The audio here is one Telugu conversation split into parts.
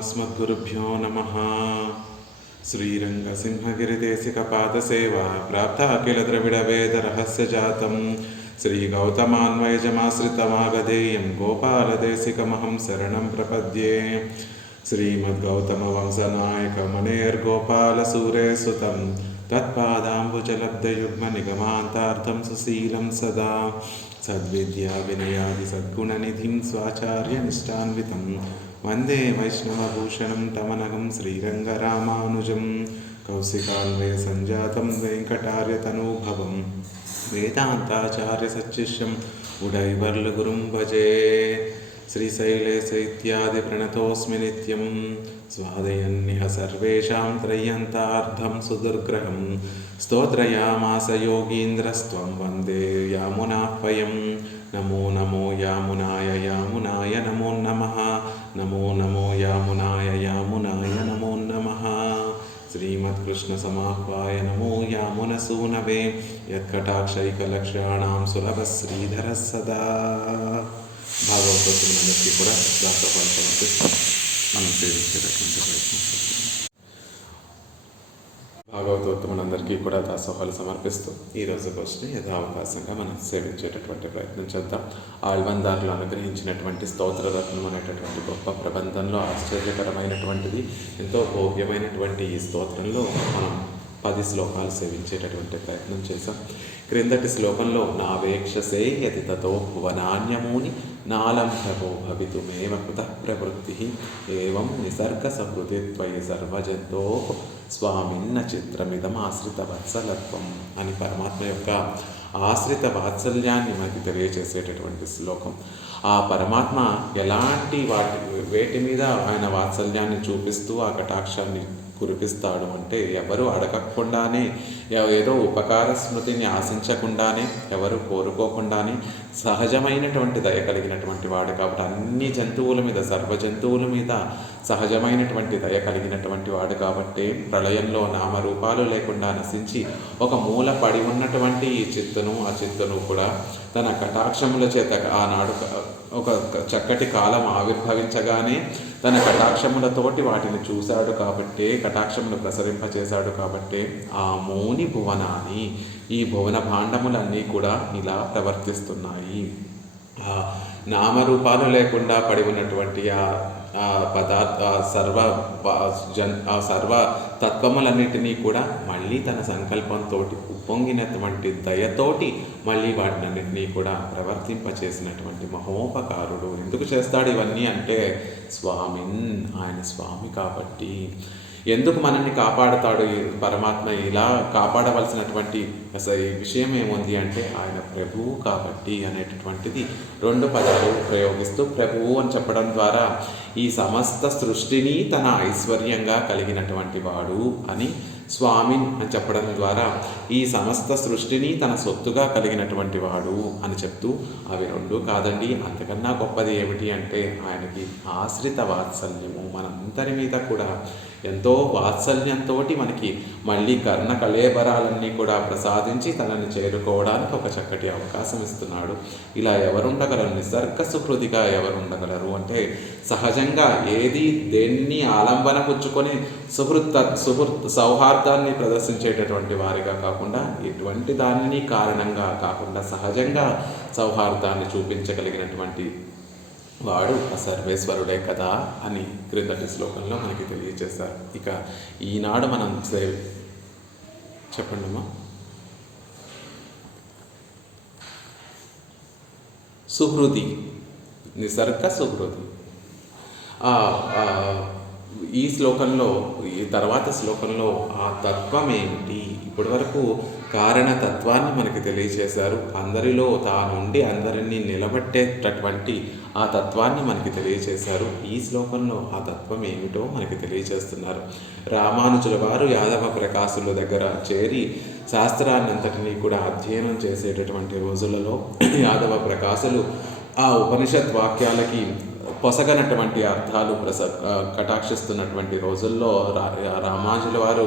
अस्मद्गुरुभ्यो नमः। श्रीरङ्गसिंहगिरिदेशिकपादसेवा प्राप्ता अखिलद्रविडवेदरहस्यजातं श्रीगौतमान्वयजमाश्रितमागधेयं गोपालदेशिकमहं शरणं प्रपद्ये। श्रीमद्गौतमवंशनायकमणेर्गोपालसूरेसुतं तत्पादाम्बुजलब्धयुग्मनिगमान्तार्थं सुशीलं सदा सद्विद्याविनयादिसद्गुणनिधिं स्वाचार्यनिष्ठान्वितं वन्दे वैष्णवभूषणं तमनगं श्रीरङ्गरामानुजं कौशिकान्वयसञ्जातं वेङ्कटार्यतनूभवं वेदान्ताचार्यसच्शिष्यम् उडैवर्लुगुरुं भजे। श्रीशैलेश इत्यादि प्रणतोऽस्मि नित्यं स्वादयन्निह सर्वेषां त्रय्यन्तार्धं सुदुर्ग्रहं स्तोत्रयामास योगीन्द्रस्त्वं वन्दे यामुनाह्वयं। नमो नमो यामुनाय नमो नमः। नमो नमो यामुनाय नमो नमः। श्रीमत्कृष्णसमाह्वाय नमो यामुनसूनवे यत्कटाक्षैकलक्ष्याणां सुलभः श्रीधरः सदा। భాగవతోత్తములందరికీ కూడా దాసోహాలు సమర్పిస్తూ మనం సేవించేటటువంటి ప్రయత్నం భాగవతోత్తములందరికీ కూడా దాసోహాలు సమర్పిస్తూ ఈరోజు వచ్చిన యథావకాశంగా మనం సేవించేటటువంటి ప్రయత్నం చేద్దాం. ఆళ్వందారులు అనుగ్రహించినటువంటి స్తోత్రరత్నం అనేటటువంటి గొప్ప ప్రబంధంలో ఆశ్చర్యకరమైనటువంటిది ఎంతో భోగ్యమైనటువంటి ఈ స్తోత్రంలో మనం 10 శ్లోకాలు సేవించేటటువంటి ప్రయత్నం చేశాం. క్రిందటి శ్లోకంలో నావేక్షసే యతి తతో భువనాన్యమూని నాలంభవో భవితుమేవ కృత ప్రవృత్తి ఏవం నిసర్గ సహృది త్వయి సర్వజంతో స్వామిన్న చిత్రమిదం ఆశ్రిత వాత్సలత్వం అని పరమాత్మ యొక్క ఆశ్రిత వాత్సల్యాన్ని మనకి తెలియజేసేటటువంటి శ్లోకం. ఆ పరమాత్మ ఎలాంటి వేటి మీద ఆయన వాత్సల్యాన్ని చూపిస్తూ ఆ కటాక్షాన్ని కురిపిస్తాడు అంటే ఎవరు అడగకుండానే, ఏదో ఉపకార స్మృతిని ఆశించకుండానే, ఎవరు కోరుకోకుండానే సహజమైనటువంటి దయ కలిగినటువంటి వాడు కాబట్టి అన్ని జంతువుల మీద, సర్వ జంతువుల మీద సహజమైనటువంటి దయ కలిగినటువంటి వాడు కాబట్టి ప్రళయంలో నామరూపాలు లేకుండా నశించి ఒక మూల పడి ఉన్నటువంటి ఈ చిత్తును, ఆ చిత్తును కూడా తన కటాక్షముల చేత ఆనాడు ఒక చక్కటి కాలం ఆవిర్భవించగానే తన కటాక్షములతోటి వాటిని చూశాడు కాబట్టి, కటాక్షములు ప్రసరింపచేశాడు కాబట్టి ఆ మూని భువనాన్ని, ఈ భువన భాండములన్నీ కూడా ఇలా ప్రవర్తిస్తున్నాయి. నామరూపాలు లేకుండా పడి ఉన్నటువంటి ఆ సర్వ తత్వములన్నిటినీ కూడా మళ్ళీ తన సంకల్పంతో ఉప్పొంగినటువంటి దయతోటి మళ్ళీ వాటినన్నింటినీ కూడా ప్రవర్తింపచేసినటువంటి మహోపకారుడు. ఎందుకు చేస్తాడు ఇవన్నీ అంటే స్వామిన్, ఆయన స్వామి కాబట్టి. ఎందుకు మనల్ని కాపాడుతాడు పరమాత్మ? ఇలా కాపాడవలసినటువంటి అసలు ఈ విషయం ఏముంది అంటే ఆయన ప్రభువు కాబట్టి అనేటటువంటిది 2 పదాలు ప్రయోగిస్తూ ప్రభువు అని చెప్పడం ద్వారా ఈ సమస్త సృష్టిని తన ఐశ్వర్యంగా కలిగినటువంటి వాడు అని, స్వామిన్ అని చెప్పడం ద్వారా ఈ సమస్త సృష్టిని తన సొత్తుగా కలిగినటువంటి వాడు అని చెప్తూ, అవి 2 కాదండి, అంతకన్నా గొప్పది ఏమిటి అంటే ఆయనకి ఆశ్రిత వాత్సల్యము. మనందరి మీద కూడా ఎంతో వాత్సల్యంతో మనకి మళ్ళీ కర్ణ కళేబరాలన్నీ కూడా ప్రసాదించి తనని చేరుకోవడానికి ఒక చక్కటి అవకాశం ఇస్తున్నాడు. ఇలా ఎవరుండగలరు? నిసర్గ సుహృదిగా ఎవరుండగలరు అంటే సహజంగా ఏది దేన్ని ఆలంబన పుచ్చుకొని సౌహార్దాన్ని ప్రదర్శించేటటువంటి వారిగా కాకుండా, ఎటువంటి దానిని కారణంగా కాకుండా సహజంగా సౌహార్దాన్ని చూపించగలిగినటువంటి వాడు ఆ సర్వేశ్వరుడే కదా అని క్రిందటి శ్లోకంలో మనకి తెలియజేశారు. ఇక ఈనాడు మనం చెప్పండి అమ్మా. సుహృది, నిసర్గ సుహృది. ఈ శ్లోకంలో, ఈ తర్వాత శ్లోకంలో ఆ తత్వం ఏమిటి? ఇప్పటి వరకు కారణతత్వాన్ని మనకి తెలియజేశారు. అందరిలో తానుండి అందరినీ నిలబెట్టేటటువంటి ఆ తత్వాన్ని మనకి తెలియజేశారు. ఈ శ్లోకంలో ఆ తత్వం ఏమిటో మనకి తెలియజేస్తున్నారు. రామానుజుల వారు యాదవ ప్రకాశుల దగ్గర చేరి శాస్త్రాన్నంతటినీ కూడా అధ్యయనం చేసేటటువంటి రోజులలో యాదవ ప్రకాశులు ఆ ఉపనిషత్ వాక్యాలకి పొసగనటువంటి అర్థాలు కటాక్షిస్తున్నటువంటి రోజుల్లో రామానుజుల వారు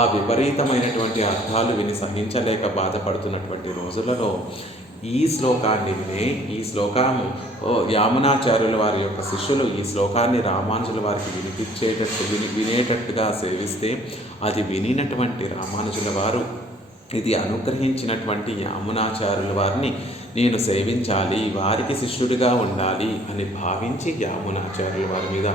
ఆ విపరీతమైనటువంటి అర్థాలు విని సహించలేక బాధపడుతున్నటువంటి రోజులలో ఈ శ్లోకాన్ని ఈ శ్లోకము యామునాచార్యుల వారి యొక్క శిష్యులు ఈ శ్లోకాన్ని రామానుజుల వారికి వినేటట్టుగా సేవిస్తే అది వినినటువంటి రామానుజుల వారు ఇది అనుగ్రహించినటువంటి యామునాచార్యుల వారిని నేను సేవించాలి, వారికి శిష్యుడిగా ఉండాలి అని భావించి యామునాచార్యుల వారి మీద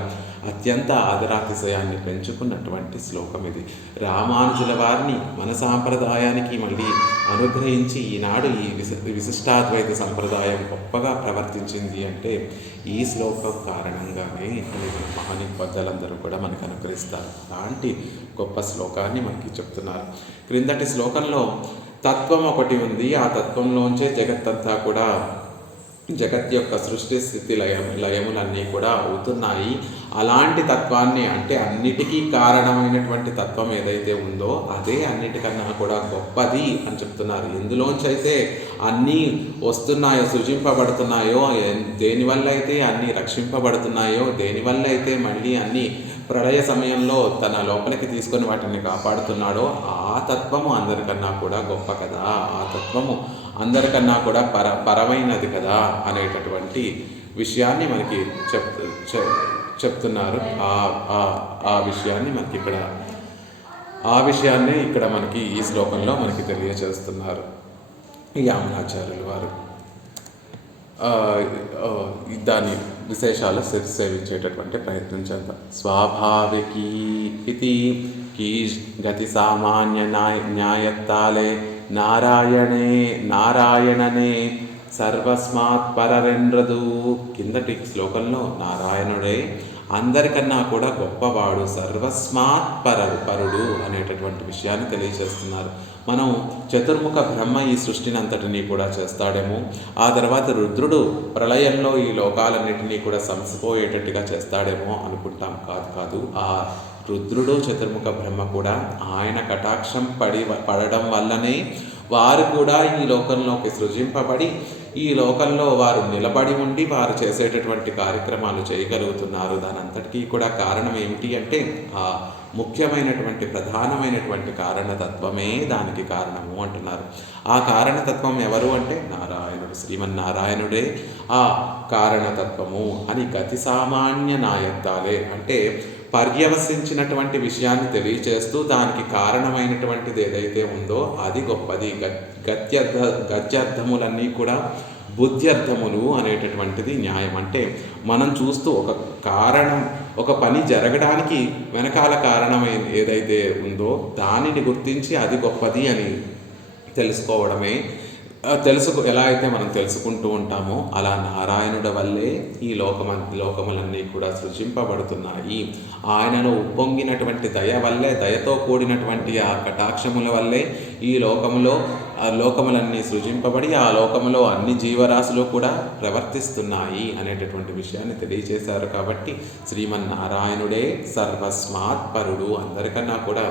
అత్యంత ఆదరాతిశయాన్ని పెంచుకున్నటువంటి శ్లోకం ఇది. రామానుజుల వారిని మన సాంప్రదాయానికి మళ్ళీ అనుగ్రహించి ఈనాడు ఈ విశిష్టాద్వైత సంప్రదాయం గొప్పగా ప్రవర్తించింది అంటే ఈ శ్లోకం కారణంగానే అని మహాని పెద్దలందరూ కూడా మనకు అనుగ్రహిస్తారు. అలాంటి గొప్ప శ్లోకాన్ని మనకి చెప్తున్నారు. క్రిందటి శ్లోకంలో తత్వం ఒకటి ఉంది, ఆ తత్వంలోంచే జగత్తంతా కూడా జగత్ యొక్క సృష్టి స్థితి లయములన్నీ కూడా అవుతున్నాయి. అలాంటి తత్వాన్ని అంటే అన్నిటికీ కారణమైనటువంటి తత్వం ఏదైతే ఉందో అదే అన్నిటికన్నా కూడా గొప్పది అని చెప్తున్నారు. ఎందులోంచి అయితే అన్నీ వస్తున్నాయో, సృజింపబడుతున్నాయో, దేనివల్ల అయితే అన్నీ రక్షింపబడుతున్నాయో, దేనివల్ల అయితే మళ్ళీ అన్నీ ప్రళయ సమయంలో తన లోపలికి తీసుకొని వాటిని కాపాడుతున్నాడో ఆ తత్వము అందరికన్నా కూడా గొప్ప కదా, ఆ తత్వము అందరికన్నా కూడా పరమైనది కదా అనేటటువంటి విషయాన్ని మనకి చెప్తున్నారు. ఆ విషయాన్ని మనకి ఇక్కడ మనకి ఈ శ్లోకంలో మనకి తెలియజేస్తున్నారు యామునాచార్యులు వారు. దాని విశేషాలు సేవించేటటువంటి ప్రయత్నం చేద్దాం. స్వాభావికీ ఇతి కీజ్ గతి సామాన్య న్యాయత్తాలే నారాయణనే సర్వస్మాత్ పరరెండ్రదు. కిందటి శ్లోకంలో నారాయణుడే అందరికన్నా కూడా గొప్పవాడు, సర్వస్మాత్ పరుడు అనేటటువంటి విషయాన్ని తెలియజేస్తున్నారు. మనం చతుర్ముఖ బ్రహ్మ ఈ సృష్టిని అంతటినీ కూడా చేస్తాడేమో, ఆ తర్వాత రుద్రుడు ప్రళయంలో ఈ లోకాలన్నిటినీ కూడా సంసిపోయేటట్టుగా చేస్తాడేమో అనుకుంటాం. కాదు. ఆ రుద్రుడు చతుర్ముఖ బ్రహ్మ కూడా ఆయన కటాక్షం పడడం వల్లనే వారు కూడా ఈ లోకంలోకి సృజింపబడి ఈ లోకంలో వారు నిలబడి ఉండి వారు చేసేటటువంటి కార్యక్రమాలు చేయగలుగుతున్నారు. దానంతటికీ కూడా కారణం ఏమిటి అంటే ఆ ముఖ్యమైనటువంటి ప్రధానమైనటువంటి కారణతత్వమే దానికి కారణము అంటున్నారు. ఆ కారణతత్వం ఎవరు అంటే నారాయణుడు, శ్రీమన్నారాయణుడే ఆ కారణతత్వము అని గతి సామాన్య నాయత్తాలే అంటే పర్యవసించినటువంటి విషయాన్ని తెలియచేస్తూ దానికి కారణమైనటువంటిది ఏదైతే ఉందో అది గొప్పది. గత్యర్థములన్నీ కూడా బుద్ధ్యర్థములు అనేటటువంటిది న్యాయం. అంటే మనం చూస్తూ ఒక కారణం, ఒక పని జరగడానికి వెనకాల కారణమైన ఏదైతే ఉందో దానిని గుర్తించి అది గొప్పది అని తెలుసుకోవడమే. ఎలా అయితే మనం తెలుసుకుంటూ ఉంటామో అలా నారాయణుడి వల్లే ఈ లోకములన్నీ కూడా సృజింపబడుతున్నాయి. ఆయనలో ఉప్పొంగినటువంటి దయ వల్లే, దయతో కూడినటువంటి ఆ కటాక్షముల వల్లే ఈ లోకములన్నీ సృజింపబడి ఆ లోకములో అన్ని జీవరాశులు కూడా ప్రవర్తిస్తున్నాయి అనేటటువంటి విషయాన్ని తెలియజేశారు. కాబట్టి శ్రీమన్నారాయణుడే సర్వస్మాత్ పరుడు, అందరికన్నా కూడా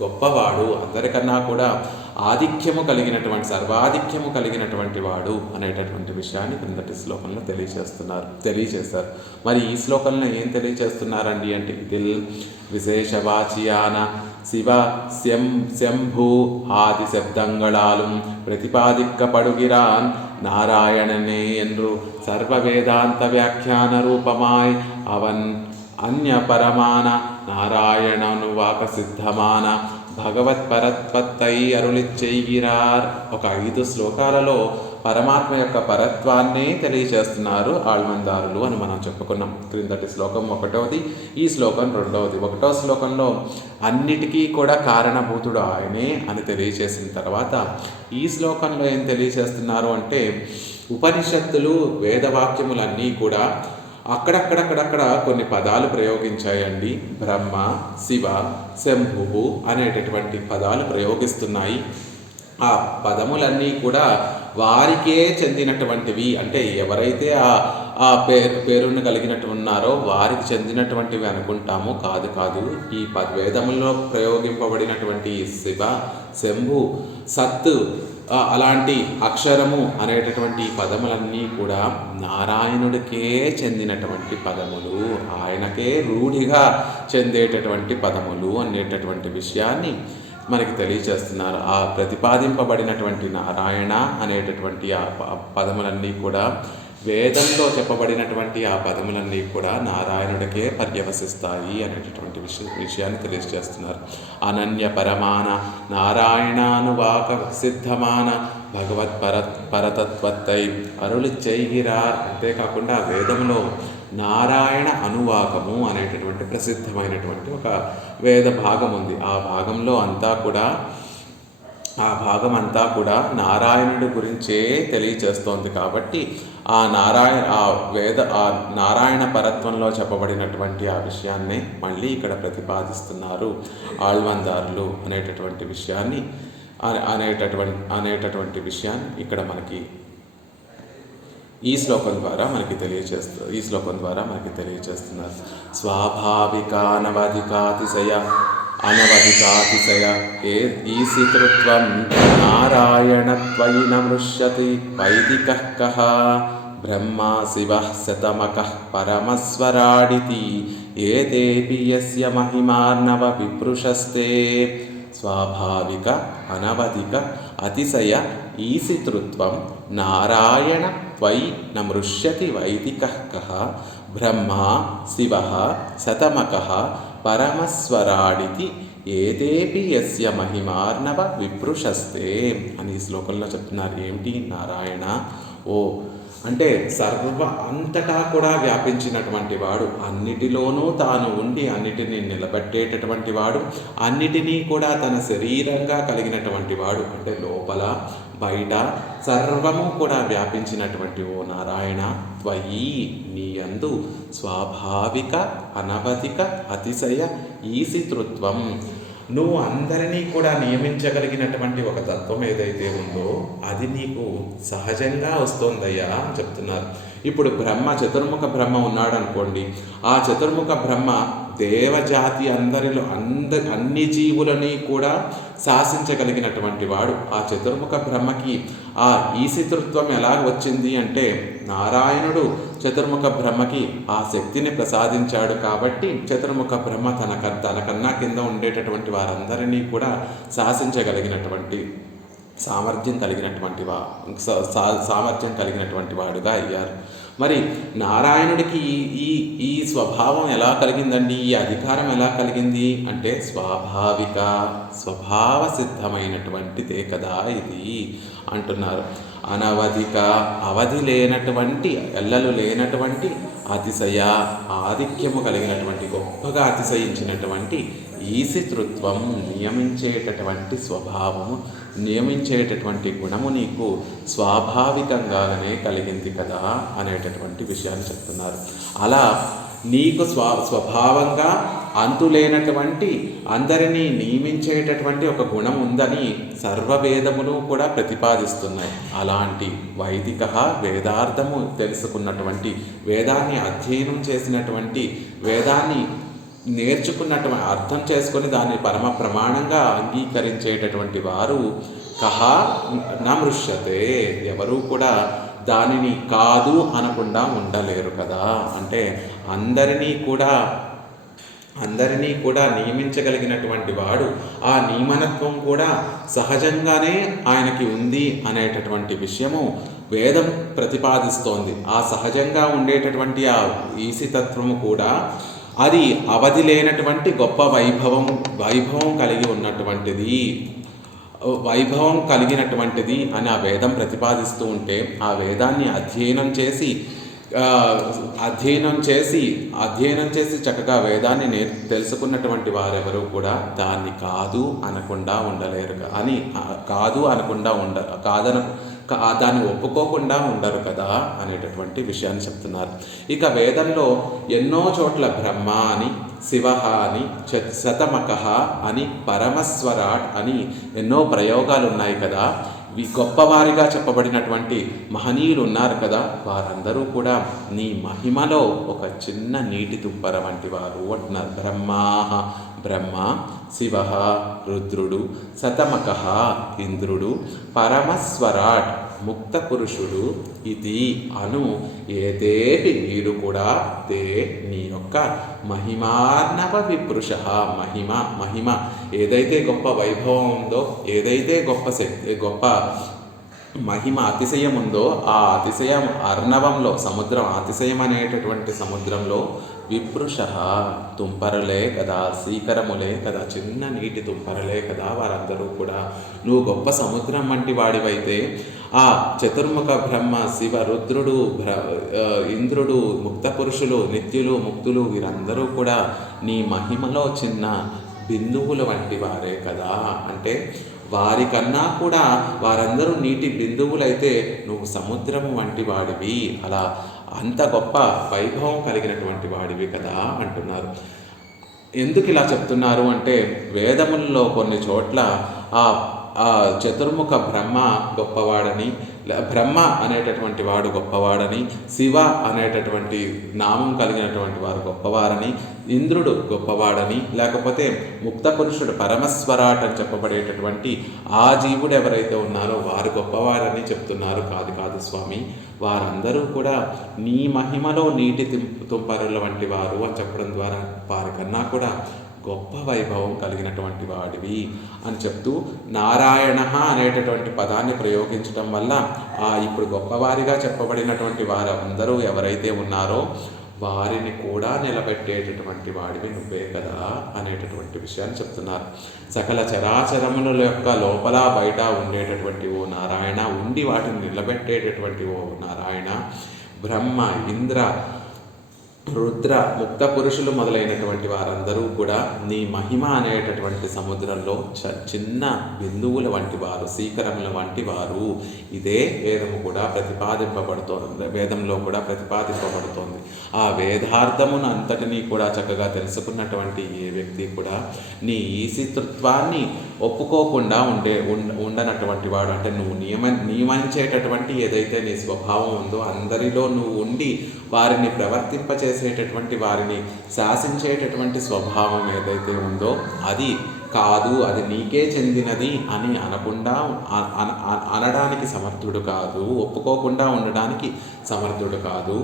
గొప్పవాడు, అందరికన్నా కూడా ఆధిక్యము కలిగినటువంటి సర్వాధిక్యము కలిగినటువంటి వాడు అనేటటువంటి విషయాన్ని క్రిందటి శ్లోకంలో తెలియజేశారు. మరి ఈ శ్లోకంలో ఏం తెలియజేస్తున్నారండి అంటే ఇదిల్ విశేషవాచియాన శివ శంభూ ఆది శబ్దంగళాலும் பிரதிபாதிக்கப்படுகிறான் நாராயணனே என்று சர்வ வேதாந்த வியாக்கியான ரூபமாய் அவன் అన్యపరమాన నారాయణను వాక సిద్ధమాన భగవత్ పరత్వత్తై అరుళిచ్చేయిరార్. ఒక 5 శ్లోకాలలో పరమాత్మ యొక్క పరత్వాన్నే తెలియచేస్తున్నారు ఆళ్వందారులు అని మనం చెప్పుకున్నాం. క్రిందటి శ్లోకం 1వది, ఈ శ్లోకం 2వది. 1వ శ్లోకంలో అన్నిటికీ కూడా కారణభూతుడు ఆయనే అని తెలియచేసిన తర్వాత ఈ శ్లోకంలో ఏం తెలియచేస్తున్నారు అంటే ఉపనిషత్తులు వేదవాక్యములన్నీ కూడా అక్కడక్కడ కొన్ని పదాలు ప్రయోగించాయండి. బ్రహ్మ, శివ, శంభువు అనేటటువంటి పదాలు ప్రయోగిస్తున్నాయి. ఆ పదములన్నీ కూడా వారికే చెందినటువంటివి. అంటే ఎవరైతే ఆ పేరును కలిగినట్టు ఉన్నారో వారికి చెందినటువంటివి అనుకుంటాము. కాదు. ఈ వేదముల్లో ప్రయోగింపబడినటువంటి శివ, శంభు, సత్, అలాంటి అక్షరము అనేటటువంటి పదములన్నీ కూడా నారాయణుడికే చెందినటువంటి పదములు, ఆయనకే రూఢిగా చెందేటటువంటి పదములు అనేటటువంటి విషయాన్ని మనకి తెలియచేస్తున్నారు. ఆ ప్రతిపాదింపబడినటువంటి నారాయణ అనేటటువంటి ఆ పదములన్నీ కూడా, వేదంలో చెప్పబడినటువంటి ఆ పదములన్నీ కూడా నారాయణుడికే పర్యవసిస్తాయి అనేటటువంటి విషయాన్ని తెలియజేస్తున్నారు. అనన్య పరమాన నారాయణానువాక సిద్ధమాన భగవత్ పరతత్వత్తై అరులు చేయగిరార్. అంతేకాకుండా వేదంలో నారాయణ అనువాకము అనేటటువంటి ప్రసిద్ధమైనటువంటి ఒక వేద భాగం ఉంది. ఆ భాగం అంతా కూడా నారాయణుడి గురించే తెలియచేస్తోంది. కాబట్టి ఆ నారాయణ పరత్వంలో చెప్పబడినటువంటి ఆ విషయాన్నే మళ్ళీ ఇక్కడ ప్రతిపాదిస్తున్నారు ఆళ్వందారులు అనేటటువంటి విషయాన్ని ఇక్కడ మనకి ఈ శ్లోకం ద్వారా మనకి తెలియచేస్తున్నారు. అనవధికాతిశయ ఈశితృత్వం నారాయణత్వయి నమృష్యతి వైదికః కః బ్రహ్మా శివః శతమకః పరమస్వరాడితి ఏతేపి యస్య మహిమార్ణవ విప్రుషస్తే. స్వాభావిక అనవధిక అతిశయ ఈశితృత్వం నారాయణ త్వయి నమృష్యతి వైదికః కః బ్రహ్మా శివః శతమకః పరమస్వరాడితి ఏదేపి యస్య మహిమార్ణవ విప్రుషస్తే అని ఈ శ్లోకంలో చెప్తున్నారు. ఏమిటి? నారాయణ అంటే అంతటా కూడా వ్యాపించినటువంటి వాడు, అన్నిటిలోనూ తాను ఉండి అన్నిటినీ నిలబెట్టేటటువంటి వాడు, అన్నిటినీ కూడా తన శరీరంగా కలిగినటువంటి వాడు, అంటే లోపల బయట సర్వము కూడా వ్యాపించినటువంటి ఓ నారాయణ, త్వయి నీయందు స్వాభావిక అనవధిక అతిశయ ఈశితృత్వం, నువ్వు అందరినీ కూడా నియమించగలిగినటువంటి ఒక తత్వం ఏదైతే ఉందో అది నీకు సహజంగా వస్తోందయ్యా అని చెప్తున్నారు. ఇప్పుడు చతుర్ముఖ బ్రహ్మ ఉన్నాడు అనుకోండి. ఆ చతుర్ముఖ బ్రహ్మ దేవజాతి అన్ని జీవులని కూడా శాసించగలిగినటువంటి వాడు. ఆ చతుర్ముఖ బ్రహ్మకి ఆ ఈశితృత్వం ఎలా వచ్చింది అంటే, నారాయణుడు చతుర్ముఖ బ్రహ్మకి ఆ శక్తిని ప్రసాదించాడు. కాబట్టి చతుర్ముఖ బ్రహ్మ తనకన్నా కింద ఉండేటటువంటి వారందరినీ కూడా శాసించగలిగినటువంటి సామర్థ్యం కలిగినటువంటి వాడుగా అయ్యారు. మరి నారాయణుడికి ఈ స్వభావం ఎలా కలిగిందండి? ఈ అధికారం ఎలా కలిగింది అంటే, స్వభావ సిద్ధమైనటువంటిదే కదా ఇది అంటున్నారు. అనవధిక అవధి లేనటువంటి, ఎల్లలు లేనటువంటి, అతిశయ ఆధిక్యము కలిగినటువంటి, గొప్పగా అతిశయించినటువంటి ఈశితృత్వం, నియమించేటటువంటి స్వభావము, నియమించేటటువంటి గుణము నీకు స్వాభావికంగానే కలిగింది కదా అనేటటువంటి విషయాన్ని చెప్తున్నారు. అలా నీకు స్వభావంగా అంతులేనటువంటి, అందరినీ నియమించేటటువంటి ఒక గుణం ఉందని సర్వవేదములు కూడా ప్రతిపాదిస్తున్నాయి. అలాంటి వైదిక వేదార్థము తెలుసుకున్నటువంటి, వేదాన్ని అధ్యయనం చేసినటువంటి, వేదాన్ని నేర్చుకున్నటువంటి, అర్థం చేసుకొని దాన్ని పరమ ప్రమాణంగా అంగీకరించేటటువంటి వారు నమృష్యతే, ఎవరూ కూడా దానిని కాదు అనకుండా ఉండలేరు కదా. అంటే అందరినీ కూడా నియమించగలిగినటువంటి వాడు, ఆ నియమనత్వం కూడా సహజంగానే ఆయనకి ఉంది అనేటటువంటి విషయము వేదం ప్రతిపాదిస్తోంది. ఆ సహజంగా ఉండేటటువంటి ఆ ఈశితత్వము కూడా అది అవధి లేనటువంటి గొప్ప వైభవం కలిగినటువంటిది అని ఆ వేదం ప్రతిపాదిస్తూ ఉంటే, ఆ వేదాన్ని అధ్యయనం చేసి చక్కగా వేదాన్ని తెలుసుకున్నటువంటి వారెవరూ కూడా దాన్ని కాదు అనకుండా ఉండలేరు దాన్ని ఒప్పుకోకుండా ఉండరు కదా అనేటటువంటి విషయాన్ని చెప్తున్నారు. ఇక వేదంలో ఎన్నో చోట్ల బ్రహ్మ అని, శివ అని, శతమక అని, పరమస్వరాట్ అని ఎన్నో ప్రయోగాలు ఉన్నాయి కదా. గొప్పవారిగా చెప్పబడినటువంటి మహనీయులు ఉన్నారు కదా, వారందరూ కూడా నీ మహిమలో ఒక చిన్న నీటి తుప్పర వంటి వారు అంటున్నారు. బ్రహ్మ, శివ రుద్రుడు, శతమక ఇంద్రుడు, పరమస్వరాట్ ముక్త పురుషుడు ఇది అను ఏదేవి మీరు కూడా తే నీ యొక్క మహిమార్ణవ విపురుష మహిమ ఏదైతే గొప్ప వైభవం ఉందో, ఏదైతే గొప్ప శక్తి, గొప్ప మహిమ అతిశయం ఉందో, ఆ అతిశయం అర్ణవంలో సముద్రం, అతిశయం అనేటటువంటి సముద్రంలో విపృష తుంపరలే కదా, సీకరములే కదా, చిన్న నీటి తుంపరలే కదా వారందరూ కూడా. నువ్వు గొప్ప సముద్రం వంటి వాడివైతే ఆ చతుర్ముఖ బ్రహ్మ, శివ, రుద్రుడు, ఇంద్రుడు, ముక్త పురుషులు, నిత్యులు, ముక్తులు వీరందరూ కూడా నీ మహిమలో చిన్న బిందువుల వంటి వారే కదా. అంటే వారికన్నా కూడా వారందరూ నీటి బిందువులైతే నువ్వు సముద్రము వంటి వాడివి, అలా అంత గొప్ప వైభవం కలిగినటువంటి వాడివి కదా అంటున్నారు. ఎందుకు ఇలా చెప్తున్నారు అంటే వేదముల్లో కొన్ని చోట్ల ఆ చతుర్ముఖ బ్రహ్మ గొప్పవాడని, బ్రహ్మ అనేటటువంటి వాడు గొప్పవాడని, శివ అనేటటువంటి నామం కలిగినటువంటి వారు గొప్పవారని, ఇంద్రుడు గొప్పవాడని, లేకపోతే ముక్త పురుషుడు పరమస్వరాట్ అని చెప్పబడేటటువంటి ఆ జీవుడు ఎవరైతే ఉన్నారో వారు గొప్పవారని చెప్తున్నారు. కాదు స్వామి, వారందరూ కూడా నీ మహిమలో నీటి తుంపరుల వంటి వారు అని చెప్పడం ద్వారా వారికన్నా కూడా గొప్ప వైభవం కలిగినటువంటి వాడివి అని చెప్తూ నారాయణ అనేటటువంటి పదాన్ని ప్రయోగించడం వల్ల ఇప్పుడు గొప్పవారిగా చెప్పబడినటువంటి వారందరూ ఎవరైతే ఉన్నారో వారిని కూడా నిలబెట్టేటటువంటి వాడివి నువ్వే కదా అనేటటువంటి విషయాన్ని చెప్తున్నారు. సకల చరాచరముల యొక్క లోపల బయట ఉండేటటువంటి ఓ నారాయణ, ఉండి వాటిని నిలబెట్టేటటువంటి ఓ నారాయణ, బ్రహ్మ, ఇంద్ర, రుద్ర, ముక్త పురుషులు మొదలైనటువంటి వారందరూ కూడా నీ మహిమ అనేటటువంటి సముద్రంలో చిన్న బిందువుల వంటి వారు, సీకరముల వంటి వారు. ఇదే వేదము కూడా వేదంలో కూడా ప్రతిపాదింపబడుతోంది. ఆ వేదార్థమును అంతటినీ కూడా చక్కగా తెలుసుకున్నటువంటి ఏ వ్యక్తి కూడా నీ ఈశితృత్వాన్ని ఒప్పుకోకుండా ఉండనటువంటి వాడు. అంటే నువ్వు నియమించేటటువంటి ఏదైతే నీ స్వభావం ఉందో అందరిలో నువ్వు ఉండి వారిని ప్రవర్తింపచేసేటటువంటి, వారిని శాసించేటటువంటి స్వభావం ఏదైతే ఉందో అది కాదు, అది నీకే చెందినది అని అనడానికి సమర్థుడు కాదు, ఒప్పుకోకుండా ఉండడానికి సమర్థుడు కాదు.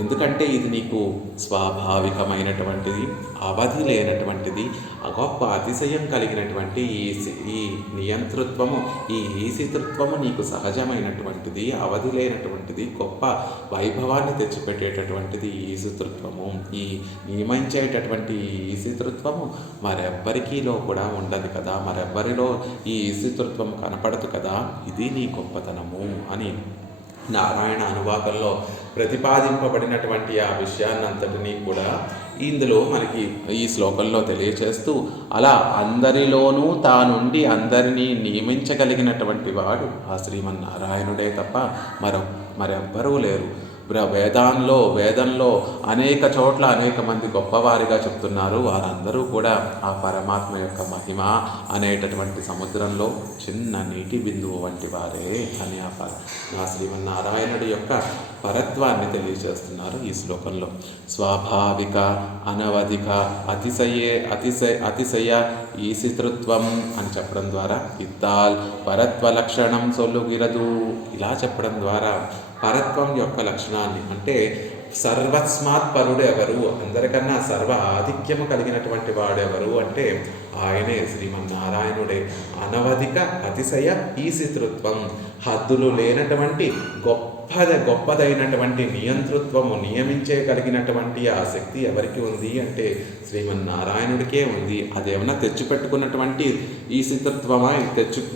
ఎందుకంటే ఇది నీకు స్వాభావికమైనటువంటిది, అవధి లేనటువంటిది, గొప్ప అతిశయం కలిగినటువంటి ఈ నియంతృత్వము, ఈ ఈశితృత్వము నీకు సహజమైనటువంటిది, అవధి లేనటువంటిది, గొప్ప వైభవాన్ని తెచ్చిపెట్టేటటువంటిది ఈ ఈశితృత్వము. ఈ నియమించేటటువంటి ఈ ఈశితృత్వము మరెవ్వరికీలో కూడా ఉండదు కదా, మరెవ్వరిలో ఈ ఈశితృత్వం కనపడదు కదా. ఇది నీ గొప్పతనము అని నారాయణ అనువాకంలో ప్రతిపాదింపబడినటువంటి ఆ విషయాన్నంతటినీ కూడా ఇందులో మనకి ఈ శ్లోకంలో తెలియచేస్తూ, అలా అందరిలోనూ తానుండి అందరినీ నియమించగలిగినటువంటి వాడు ఆ శ్రీమన్నారాయణుడే తప్ప మరెవ్వరూ లేరు. వేదంలో అనేక చోట్ల అనేక మంది గొప్పవారిగా చెప్తున్నారు. వారందరూ కూడా ఆ పరమాత్మ యొక్క మహిమ అనేటటువంటి సముద్రంలో చిన్న నీటి బిందువు వంటి వారే అని ఆ శ్రీమన్నారాయణుడి యొక్క పరత్వాన్ని తెలియజేస్తున్నారు ఈ శ్లోకంలో. స్వాభావిక, అనవధిక, అతిశయ ఈశితృత్వం అని చెప్పడం ద్వారా ఇత్తాల్ పరత్వ లక్షణం సొల్లుగిరదు ఇలా చెప్పడం ద్వారా పరత్వం యొక్క లక్షణాన్ని, అంటే సర్వస్మాత్ పరుడు ఎవరు, అందరికన్నా సర్వ ఆధిక్యము కలిగినటువంటి వాడెవరు అంటే ఆయనే శ్రీమన్నారాయణుడే. అనవధిక, అతిశయ ఈశితృత్వం, హద్దులు లేనటువంటి గొప్పదైనటువంటి నియంతృత్వము, నియమించగలిగినటువంటి ఆ శక్తి ఎవరికి ఉంది అంటే శ్రీమన్నారాయణుడికే ఉంది. అదేమన్నా తెచ్చిపెట్టుకున్నటువంటి ఈశితృత్వమా,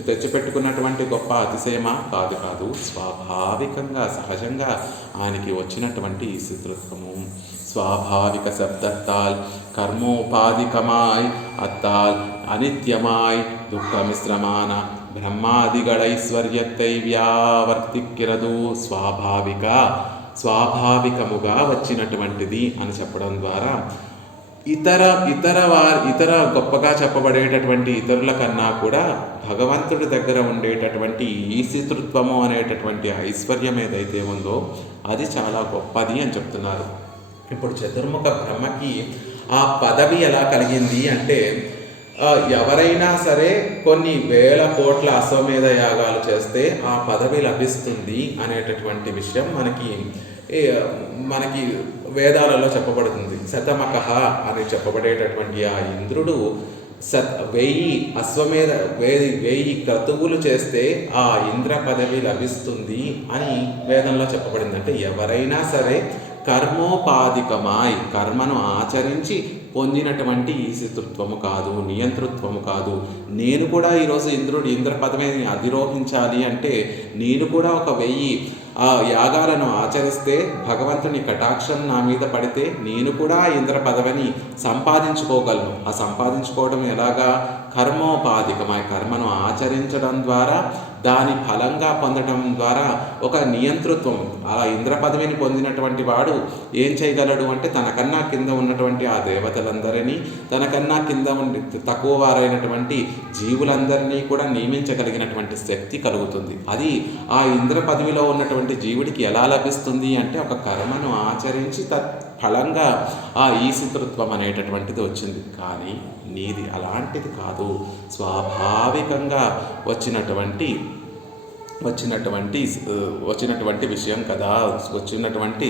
తెచ్చిపెట్టుకున్నటువంటి గొప్ప అతిశయమా? కాదు. స్వాభావికంగా సహజంగా ఆయనకి వచ్చినటువంటి ఈశితృత్వము. స్వాభావిక శబ్దத்தால் கர்மோபாதிகமாய் அத்தால் அனித்யமாய் துக்கமிஸ்ரமான బ్రహ్మాదిగళైశ్వర్యత్తై వ్యావర్తిక్కిరదు. స్వాభావికముగా వచ్చినటువంటిది అని చెప్పడం ద్వారా ఇతర గొప్పగా చెప్పబడేటటువంటి ఇతరుల కన్నా కూడా భగవంతుడి దగ్గర ఉండేటటువంటి ఈశితృత్వము అనేటటువంటి ఐశ్వర్యం ఏదైతే ఉందో అది చాలా గొప్పది అని చెప్తున్నారు. ఇప్పుడు చతుర్ముఖ బ్రహ్మకి ఆ పదవి ఎలా కలిగింది అంటే ఎవరైనా సరే కొన్ని వేల కోట్ల అశ్వమేధ యాగాలు చేస్తే ఆ పదవి లభిస్తుంది అనేటటువంటి విషయం మనకి వేదాలలో చెప్పబడుతుంది. శతమకః అని చెప్పబడేటటువంటి ఆ ఇంద్రుడు 1000 క్రతువులు చేస్తే ఆ ఇంద్ర పదవి లభిస్తుంది అని వేదంలో చెప్పబడింది. అంటే ఎవరైనా సరే కర్మోపాధికమాయ్ కర్మను ఆచరించి పొందినటువంటి ఈశితృత్వము కాదు, నియంతృత్వము కాదు. నేను కూడా ఈరోజు ఇంద్ర పదవిని అధిరోహించాలి అంటే నేను కూడా ఒక 1000 యాగాలను ఆచరిస్తే భగవంతుని కటాక్షం నా మీద పడితే నేను కూడా ఇంద్ర పదవిని సంపాదించుకోగలను. ఆ సంపాదించుకోవడం ఎలాగా? కర్మోపాధికమై కర్మను ఆచరించడం ద్వారా దాని ఫలంగా పొందడం ద్వారా ఒక నియంతృత్వం. ఆ ఇంద్ర పదవిని పొందినటువంటి వాడు ఏం చేయగలడు అంటే తనకన్నా కింద ఉన్నటువంటి ఆ దేవతలందరినీ, తనకన్నా కింద ఉండి తక్కువ వారైనటువంటి జీవులందరినీ కూడా నియమించగలిగినటువంటి శక్తి కలుగుతుంది. అది ఆ ఇంద్ర పదవిలో ఉన్నటువంటి జీవుడికి ఎలా లభిస్తుంది అంటే ఒక కర్మను ఆచరించి ఫలంగా ఆ ఈశితృత్వం అనేటటువంటిది వచ్చింది. కానీ నీది అలాంటిది కాదు. స్వాభావికంగా వచ్చినటువంటి విషయం కదా, వచ్చినటువంటి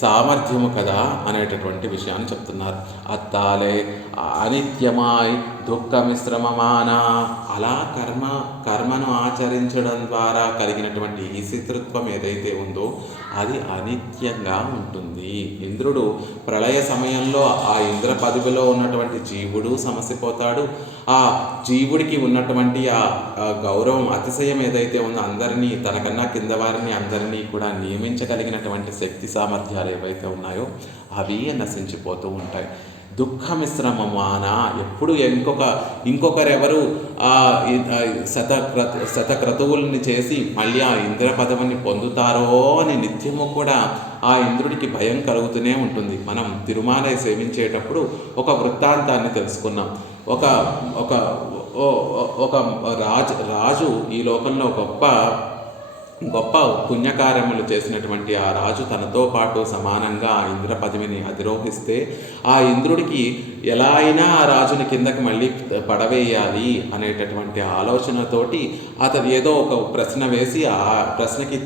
సామర్థ్యము కదా అనేటటువంటి విషయాన్ని చెప్తున్నారు. అత్తాలే అనిత్యమాయ్ దుఃఖ మిశ్రమమాన అలా కర్మను ఆచరించడం ద్వారా కలిగినటువంటి ఈశితృత్వం ఏదైతే ఉందో అది అనిత్యంగా ఉంటుంది. ఇంద్రుడు ప్రళయ సమయంలో ఆ ఇంద్ర పదవిలో ఉన్నటువంటి జీవుడు సమసిపోతాడు. ఆ జీవుడికి ఉన్నటువంటి ఆ గౌరవం, అతిశయం ఏదైతే ఉందో అందరినీ, తనకన్నా కింద వారిని అందరినీ కూడా నియమించగలిగినటువంటి శక్తి సామర్థ్యాలు ఏవైతే ఉన్నాయో అవి నశించిపోతూ ఉంటాయి. దుఃఖ మిశ్రమమాన ఎప్పుడు ఇంకొకరెవరు శతక్రతువుల్ని చేసి మళ్ళీ ఆ ఇంద్ర పదవిని పొందుతారో అని నిత్యము కూడా ఆ ఇంద్రుడికి భయం కలుగుతూనే ఉంటుంది. మనం తిరుమలై సేవించేటప్పుడు ఒక వృత్తాంతాన్ని తెలుసుకున్నాం. ఒక రాజు ఈ లోకంలో గొప్ప పుణ్యకార్యములు చేసినటువంటి ఆ రాజు తనతో పాటు సమానంగా ఆ ఇంద్ర పదవిని అధిరోహిస్తే ఆ ఇంద్రుడికి ఎలా అయినా ఆ రాజుని కిందకి మళ్ళీ పడవేయాలి అనేటటువంటి ఆలోచనతోటి అతను ఏదో ఒక ప్రశ్న వేసి ఆ ప్రశ్నకి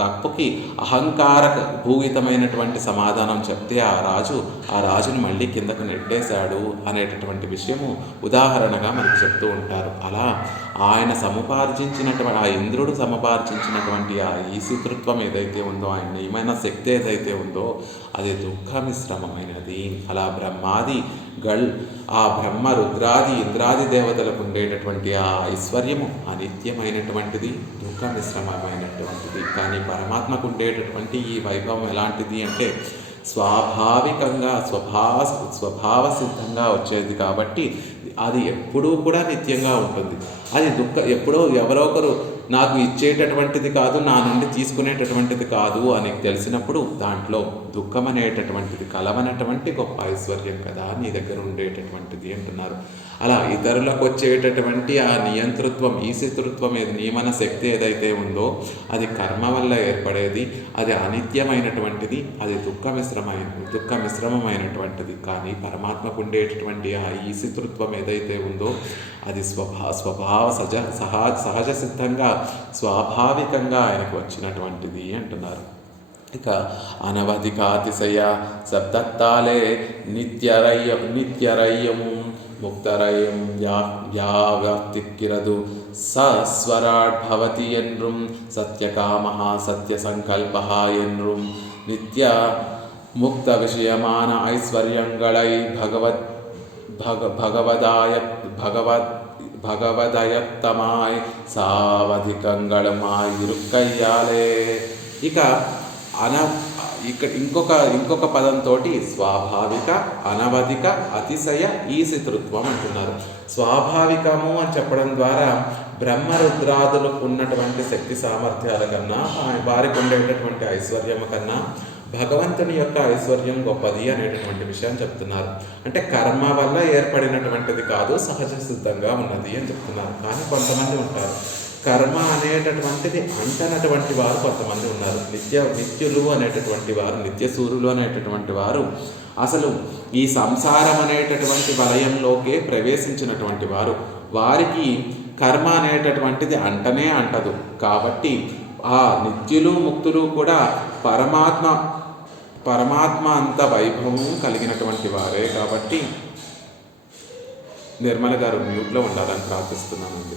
తప్పుకి అహంకార భూయితమైనటువంటి సమాధానం చెప్తే ఆ రాజుని మళ్ళీ కిందకు నెట్టేశాడు అనేటటువంటి విషయము ఉదాహరణగా మనకు చెప్తూ ఉంటారు. అలా ఆయన సముపార్జించినటువంటి ఆ ఇంద్రుడు సముపార్జించినటువంటి ఆ ఈశితృత్వం ఏదైతే ఉందో, ఆయన నియమైన శక్తి ఏదైతే ఉందో అది దుఃఖ మిశ్రమమైనది. అలా ఆ బ్రహ్మ రుద్రాది ఇంద్రాది దేవతలకు ఉండేటటువంటి ఆ ఐశ్వర్యము అనిత్యమైనటువంటిది, దుఃఖ మిశ్రమమైనటువంటిది. కానీ పరమాత్మకు ఉండేటటువంటి ఈ వైభవం ఎలాంటిది అంటే స్వాభావికంగా స్వభావ సిద్ధంగా వచ్చేది కాబట్టి అది ఎప్పుడూ కూడా నిత్యంగా ఉంటుంది. అది ఎప్పుడో ఎవరో ఒకరు నాకు ఇచ్చేటటువంటిది కాదు, నా నుండి తీసుకునేటటువంటిది కాదు అని తెలిసినప్పుడు దాంట్లో దుఃఖం అనేటటువంటిది కలవనటువంటి గొప్ప ఐశ్వర్యం కదా నీ దగ్గర ఉండేటటువంటిది అంటున్నారు. అలా ఇతరులకు వచ్చేటటువంటి ఆ నియంతృత్వం, ఈశితృత్వం నియమన శక్తి ఏదైతే ఉందో అది కర్మ వల్ల ఏర్పడేది, అది అనిత్యమైనటువంటిది, అది దుఃఖ మిశ్రమమైనటువంటిది. కానీ పరమాత్మకు ఉండేటటువంటి ఆ ఈశితృత్వం ఏదైతే ఉందో అది సహజ సిద్ధంగా స్వాభావికంగా ఆయనకు వచ్చినటువంటిది అంటున్నారు. ఇక అనవధికాతిశయ శబ్దత్తాలే నిత్యరయ్యము ముక్తరయం వ్యావర్తిక్కిరదు సస్వరాడ్భవతి ఎన్றுం సత్యకామః సత్య సంకల్పః ఎన్றுం నిత్య ముక్త విషయమాన ఐశ్వర్యంగళై భగవదయత్తమాయ్ సావధికంగళమాయ్ ఇరుక్కయ్యాలే. ఇక్కడ ఇంకొక పదంతో స్వాభావిక, అనవధిక, అతిశయ, ఈశితృత్వం అంటున్నారు. స్వాభావికము అని చెప్పడం ద్వారా బ్రహ్మరుద్రాదులకు ఉన్నటువంటి శక్తి సామర్థ్యాల కన్నా, వారికి ఉండేటటువంటి ఐశ్వర్యము కన్నా భగవంతుని యొక్క ఐశ్వర్యం గొప్పది అనేటటువంటి విషయం చెప్తున్నారు. అంటే కర్మ వల్ల ఏర్పడినటువంటిది కాదు, సహజ సిద్ధంగా ఉన్నది అని చెప్తున్నారు. కానీ కొంతమంది ఉంటారు కర్మ అనేటటువంటిది అంటనటువంటి వారు కొంతమంది ఉన్నారు. నిత్యులు అనేటటువంటి వారు, నిత్యసూరులు అనేటటువంటి వారు అసలు ఈ సంసారం అనేటటువంటి వలయంలోకే ప్రవేశించినటువంటి వారు, వారికి కర్మ అనేటటువంటిది అంటనే అంటదు. కాబట్టి ఆ నిత్యులు ముక్తులు కూడా పరమాత్మ అంత వైభవం కలిగినటువంటి వారే. కాబట్టి నిర్మల గారు మ్యూట్లో ఉండాలని ప్రార్థిస్తున్నానండి.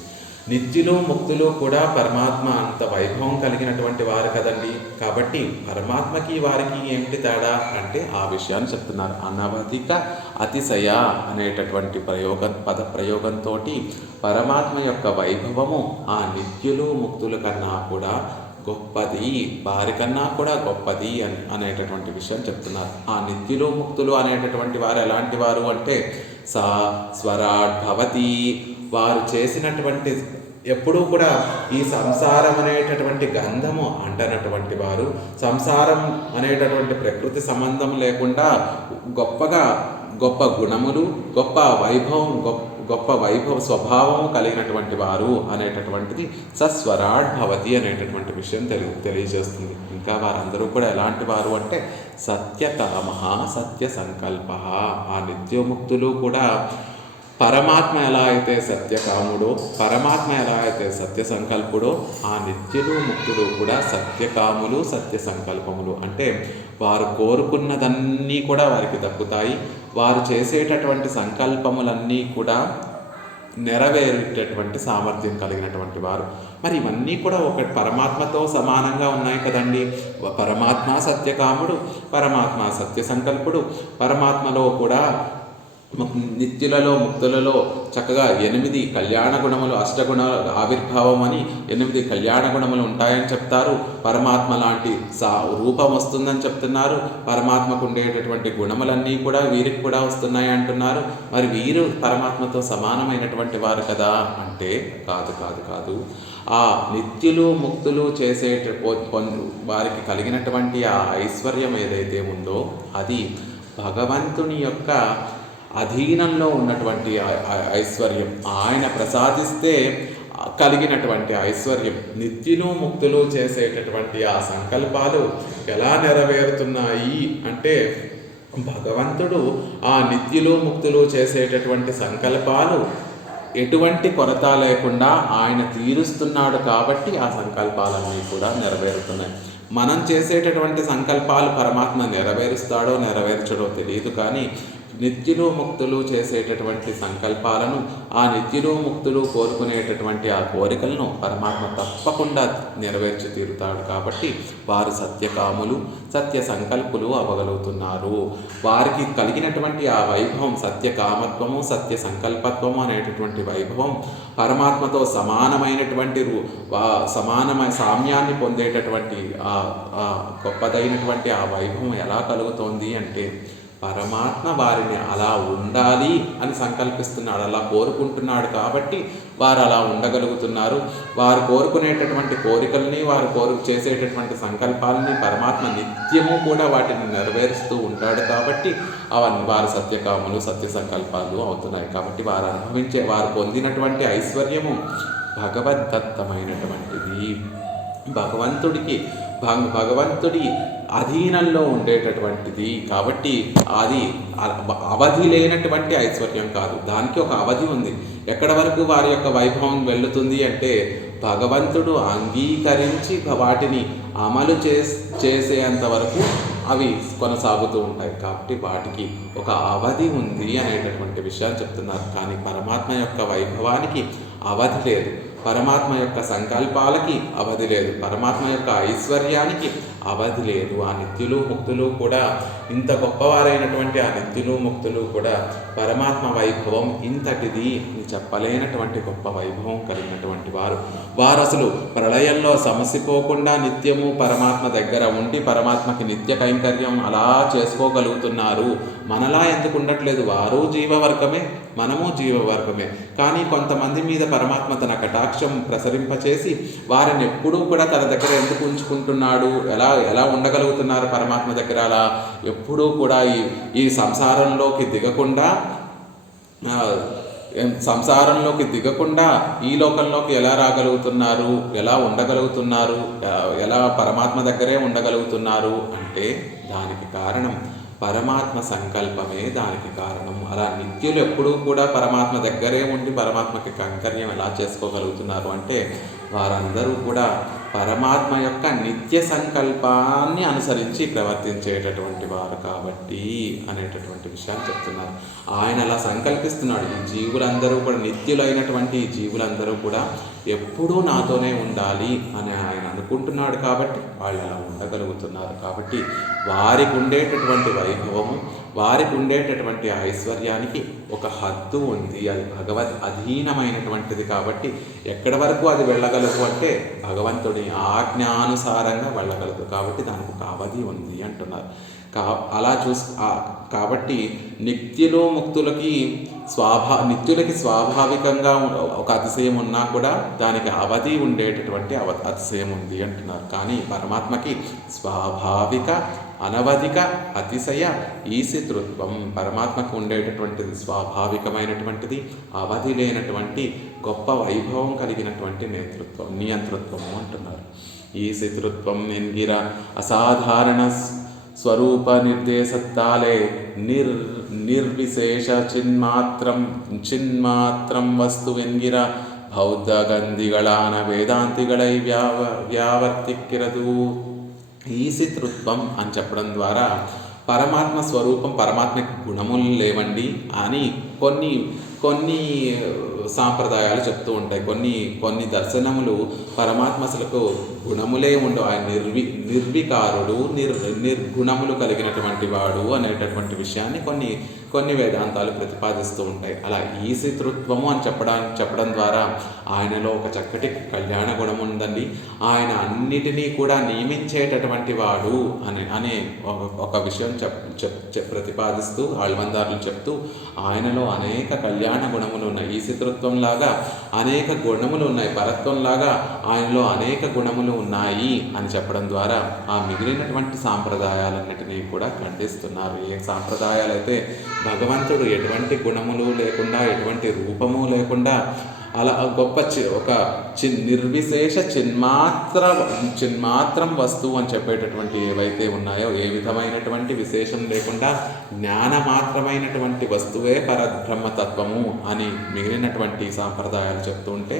నిత్యులు ముక్తులు కూడా పరమాత్మ అంత వైభవం కలిగినటువంటి వారు కదండి. కాబట్టి పరమాత్మకి వారికి ఏమిటి తేడా అంటే ఆ విషయాన్ని చెప్తున్నారు. అనవధిక అతిశయ అనేటటువంటి పద ప్రయోగంతో పరమాత్మ యొక్క వైభవము ఆ నిత్యులు ముక్తుల కన్నా కూడా గొప్పది, వారికన్నా కూడా గొప్పది అనేటటువంటి విషయం చెప్తున్నారు. ఆ నిత్యులు ముక్తులు అనేటటువంటి వారు ఎలాంటి వారు అంటే సా స్వరాట్ భవతి, వారు చేసినటువంటి ఎప్పుడూ కూడా ఈ సంసారం అనేటటువంటి గంధము అంటనటువంటి వారు, సంసారం అనేటటువంటి ప్రకృతి సంబంధం లేకుండా గొప్ప గుణములు, గొప్ప వైభవ స్వభావము కలిగినటువంటి వారు అనేటటువంటిది సస్వరాట్ భవతి అనేటటువంటి విషయం తెలియజేస్తుంది. ఇంకా వారందరూ కూడా ఎలాంటి వారు అంటే సత్యకామః సత్య సంకల్పః. ఆ నిత్యముక్తులు కూడా పరమాత్మ ఎలా అయితే సత్యకాముడో, పరమాత్మ ఎలా అయితే సత్య సంకల్పుడో, ఆ నిత్యులు ముక్తులు కూడా సత్యకాములు సత్య సంకల్పములు. అంటే వారు కోరుకున్నదన్నీ కూడా వారికి దక్కుతాయి. వారు చేసేటటువంటి సంకల్పములన్నీ కూడా నెరవేరేటటువంటి సామర్థ్యం కలిగినటువంటి వారు. మరి ఇవన్నీ కూడా ఒక పరమాత్మతో సమానంగా ఉన్నాయి కదండి. పరమాత్మ సత్యకాముడు, పరమాత్మ సత్య సంకల్పుడు. పరమాత్మలో కూడా నిత్యులలో ముక్తులలో చక్కగా 8 కళ్యాణ గుణములు, అష్టగుణ ఆవిర్భావం అని 8 కళ్యాణ గుణములు ఉంటాయని చెప్తారు. పరమాత్మ లాంటి రూపం వస్తుందని చెప్తున్నారు. పరమాత్మకు ఉండేటటువంటి గుణములన్నీ కూడా వీరికి కూడా వస్తున్నాయి అంటున్నారు. మరి వీరు పరమాత్మతో సమానమైనటువంటి వారు కదా అంటే కాదు. ఆ నిత్యులు ముక్తులు వారికి కలిగినటువంటి ఆ ఐశ్వర్యం ఏదైతే ఉందో అది భగవంతుని యొక్క అధీనంలో ఉన్నటువంటి ఐశ్వర్యం, ఆయన ప్రసాదిస్తే కలిగినటువంటి ఐశ్వర్యం. నిత్యులు ముక్తులు చేసేటటువంటి ఆ సంకల్పాలు ఎలా నెరవేరుతున్నాయి అంటే భగవంతుడు ఆ నిత్యులు ముక్తులు చేసేటటువంటి సంకల్పాలు ఎటువంటి కొరత లేకుండా ఆయన తీరుస్తున్నాడు. కాబట్టి ఆ సంకల్పాలన్నీ కూడా నెరవేరుతున్నాయి. మనం చేసేటటువంటి సంకల్పాలు పరమాత్మ నెరవేరుస్తాడో నెరవేర్చడో తెలియదు. కానీ నిత్యులు ముక్తులు చేసేటటువంటి సంకల్పాలను, ఆ నిత్యులు ముక్తులు కోరుకునేటటువంటి ఆ కోరికలను పరమాత్మ తప్పకుండా నెరవేర్చి తీరుతాడు. కాబట్టి వారు సత్యకాములు సత్య సంకల్పులు అవ్వగలుగుతున్నారు. వారికి కలిగినటువంటి ఆ వైభవం, సత్యకామత్వము సత్య సంకల్పత్వము అనేటటువంటి వైభవం పరమాత్మతో సమానమైనటువంటి సామ్యాన్ని పొందేటటువంటి ఆ గొప్పదైనటువంటి ఆ వైభవం ఎలా కలుగుతోంది అంటే పరమాత్మ వారిని అలా ఉండాలి అని సంకల్పిస్తున్నాడు, అలా కోరుకుంటున్నాడు. కాబట్టి వారు అలా ఉండగలుగుతున్నారు. వారు కోరుకునేటటువంటి కోరికల్ని, వారు చేసేటటువంటి సంకల్పాలని పరమాత్మ నిత్యము కూడా వాటిని నెరవేరుస్తూ ఉంటాడు. కాబట్టి అవన్నీ వారు సత్యకాములు సత్య సంకల్పాలు అవుతున్నాయి. కాబట్టి వారు పొందినటువంటి ఐశ్వర్యము భగవద్దత్తమైనటువంటిది. భగవంతుడి అధీనంలో ఉండేటటువంటిది. కాబట్టి అది అవధి లేనటువంటి ఐశ్వర్యం కాదు, దానికి ఒక అవధి ఉంది. ఎక్కడ వరకు వారి యొక్క వైభవం వెళుతుంది అంటే భగవంతుడు అంగీకరించి వాటిని అమలు చేసేంత వరకు అవి కొనసాగుతూ ఉంటాయి. కాబట్టి వాటికి ఒక అవధి ఉంది అనేటటువంటి విషయాలు చెప్తున్నారు. కానీ పరమాత్మ యొక్క వైభవానికి అవధి లేదు, పరమాత్మ యొక్క సంకల్పాలకి అవధి లేదు, పరమాత్మ యొక్క ఐశ్వర్యానికి అవధి లేదు. ఆ నిత్యులు ముక్తులు కూడా ఇంత గొప్పవారైనటువంటి ఆ నిత్యులు ముక్తులు కూడా పరమాత్మ వైభవం ఇంతటిది చెప్పలేనటువంటి గొప్ప వైభవం కలిగినటువంటి వారు అసలు ప్రళయంలో సమసిపోకుండా నిత్యము పరమాత్మ దగ్గర ఉండి పరమాత్మకి నిత్య కైంకర్యం అలా చేసుకోగలుగుతున్నారు. మనలా ఎందుకు ఉండట్లేదు? వారు జీవవర్గమే, మనము జీవవర్గమే. కానీ కొంతమంది మీద పరమాత్మ తన కటాక్షం ప్రసరింపచేసి వారిని ఎప్పుడూ కూడా తన దగ్గర ఎందుకు ఉంచుకుంటున్నాడు? ఎలా ఉండగలుగుతున్నారు పరమాత్మ దగ్గర? అలా ఎప్పుడూ కూడా ఈ సంసారంలోకి దిగకుండా ఈ లోకంలోకి ఎలా రాగలుగుతున్నారు, ఎలా ఉండగలుగుతున్నారు, ఎలా పరమాత్మ దగ్గరే ఉండగలుగుతున్నారు అంటే దానికి కారణం పరమాత్మ సంకల్పమే దానికి కారణం. అలా నిత్యులు ఎప్పుడూ కూడా పరమాత్మ దగ్గరే ఉండి పరమాత్మకి కైంకర్యం ఎలా చేసుకోగలుగుతున్నారు అంటే వారందరూ కూడా పరమాత్మ యొక్క నిత్య సంకల్పాన్ని అనుసరించి ప్రవర్తించేటటువంటి వారు కాబట్టి అనేటటువంటి విషయాన్ని చెప్తున్నారు. ఆయన అలా సంకల్పిస్తున్నాడు. ఈ జీవులందరూ కూడా నిత్యులైనటువంటి ఈ జీవులందరూ కూడా ఎప్పుడూ నాతోనే ఉండాలి అని ఆయన అనుకుంటున్నాడు కాబట్టి వాళ్ళు అలా ఉండగలుగుతున్నారు. కాబట్టి వారికి ఉండేటటువంటి వైభవము, వారికి ఉండేటటువంటి ఐశ్వర్యానికి ఒక హద్దు ఉంది. అది భగవద్ అధీనమైనటువంటిది కాబట్టి ఎక్కడి వరకు అది వెళ్ళగలదు అంటే భగవంతుడి ఆజ్ఞానుసారంగా వెళ్ళగలదు. కాబట్టి దానికి ఒక అవధి ఉంది అంటున్నారు. అలా కాబట్టి నిత్యులకి స్వాభావికంగా ఒక అతిశయం ఉన్నా కూడా దానికి అవధి ఉండేటటువంటి అతిశయం ఉంది అంటున్నారు. కానీ పరమాత్మకి స్వాభావిక అనవధిక అతిశయ ఈశితృత్వం, పరమాత్మకు ఉండేటటువంటిది స్వాభావికమైనటువంటిది, అవధి లేనటువంటి గొప్ప వైభవం కలిగినటువంటి నియంతృత్వము అంటున్నారు. ఈశితృత్వం ఎన్గిర అసాధారణ స్వరూప నిర్దేశత్తాలే నిర్విశేష ಚಿನ್ಮಾತ್ರಂ ವಸ್ತುವೆನ್ಗಿರ ಬೌದ್ಧಗಂಧಿಗಳಾನ ವೇದಾಂತಿಗಳೈ వ్యావర్తిక్కిరదు. ఈశితృత్వం అని చెప్పడం ద్వారా పరమాత్మ స్వరూపం, పరమాత్మకి గుణములు లేవండి అని కొన్ని సాంప్రదాయాలు చెప్తూ ఉంటాయి. కొన్ని దర్శనములు పరమాత్మ అసలుకు గుణములే ఉండవు, ఆయన నిర్వికారుడు, నిర్గుణములు కలిగినటువంటి వాడు అనేటటువంటి విషయాన్ని కొన్ని వేదాంతాలు ప్రతిపాదిస్తూ ఉంటాయి. అలా ఈశితృత్వము అని చెప్పడం ద్వారా ఆయనలో ఒక చక్కటి కళ్యాణ గుణం ఉందండి, ఆయన అన్నిటినీ కూడా నియమించేటటువంటి వాడు అనే ఒక విషయం ప్రతిపాదిస్తూ ఆళ్వందారులు చెప్తూ ఆయనలో అనేక కళ్యాణ గుణములు ఉన్నాయి. ఈశితృత్వం లాగా అనేక గుణములు ఉన్నాయి, పరత్వం లాగా ఆయనలో అనేక గుణములు ఉన్నాయి అని చెప్పడం ద్వారా ఆ మిగిలినటువంటి సాంప్రదాయాలన్నిటినీ కూడా ఖండిస్తున్నారు. ఏ సాంప్రదాయాలైతే భగవంతుడు ఎటువంటి గుణములు లేకుండా, ఎటువంటి రూపము లేకుండా అలా గొప్ప ఒక నిర్విశేష చిన్మాత్రం వస్తువు అని చెప్పేటటువంటి ఏవైతే ఉన్నాయో, ఏ విధమైనటువంటి విశేషం లేకుండా జ్ఞానమాత్రమైనటువంటి వస్తువే పరబ్రహ్మతత్వము అని మిగిలినటువంటి సాంప్రదాయాలు చెప్తూ ఉంటే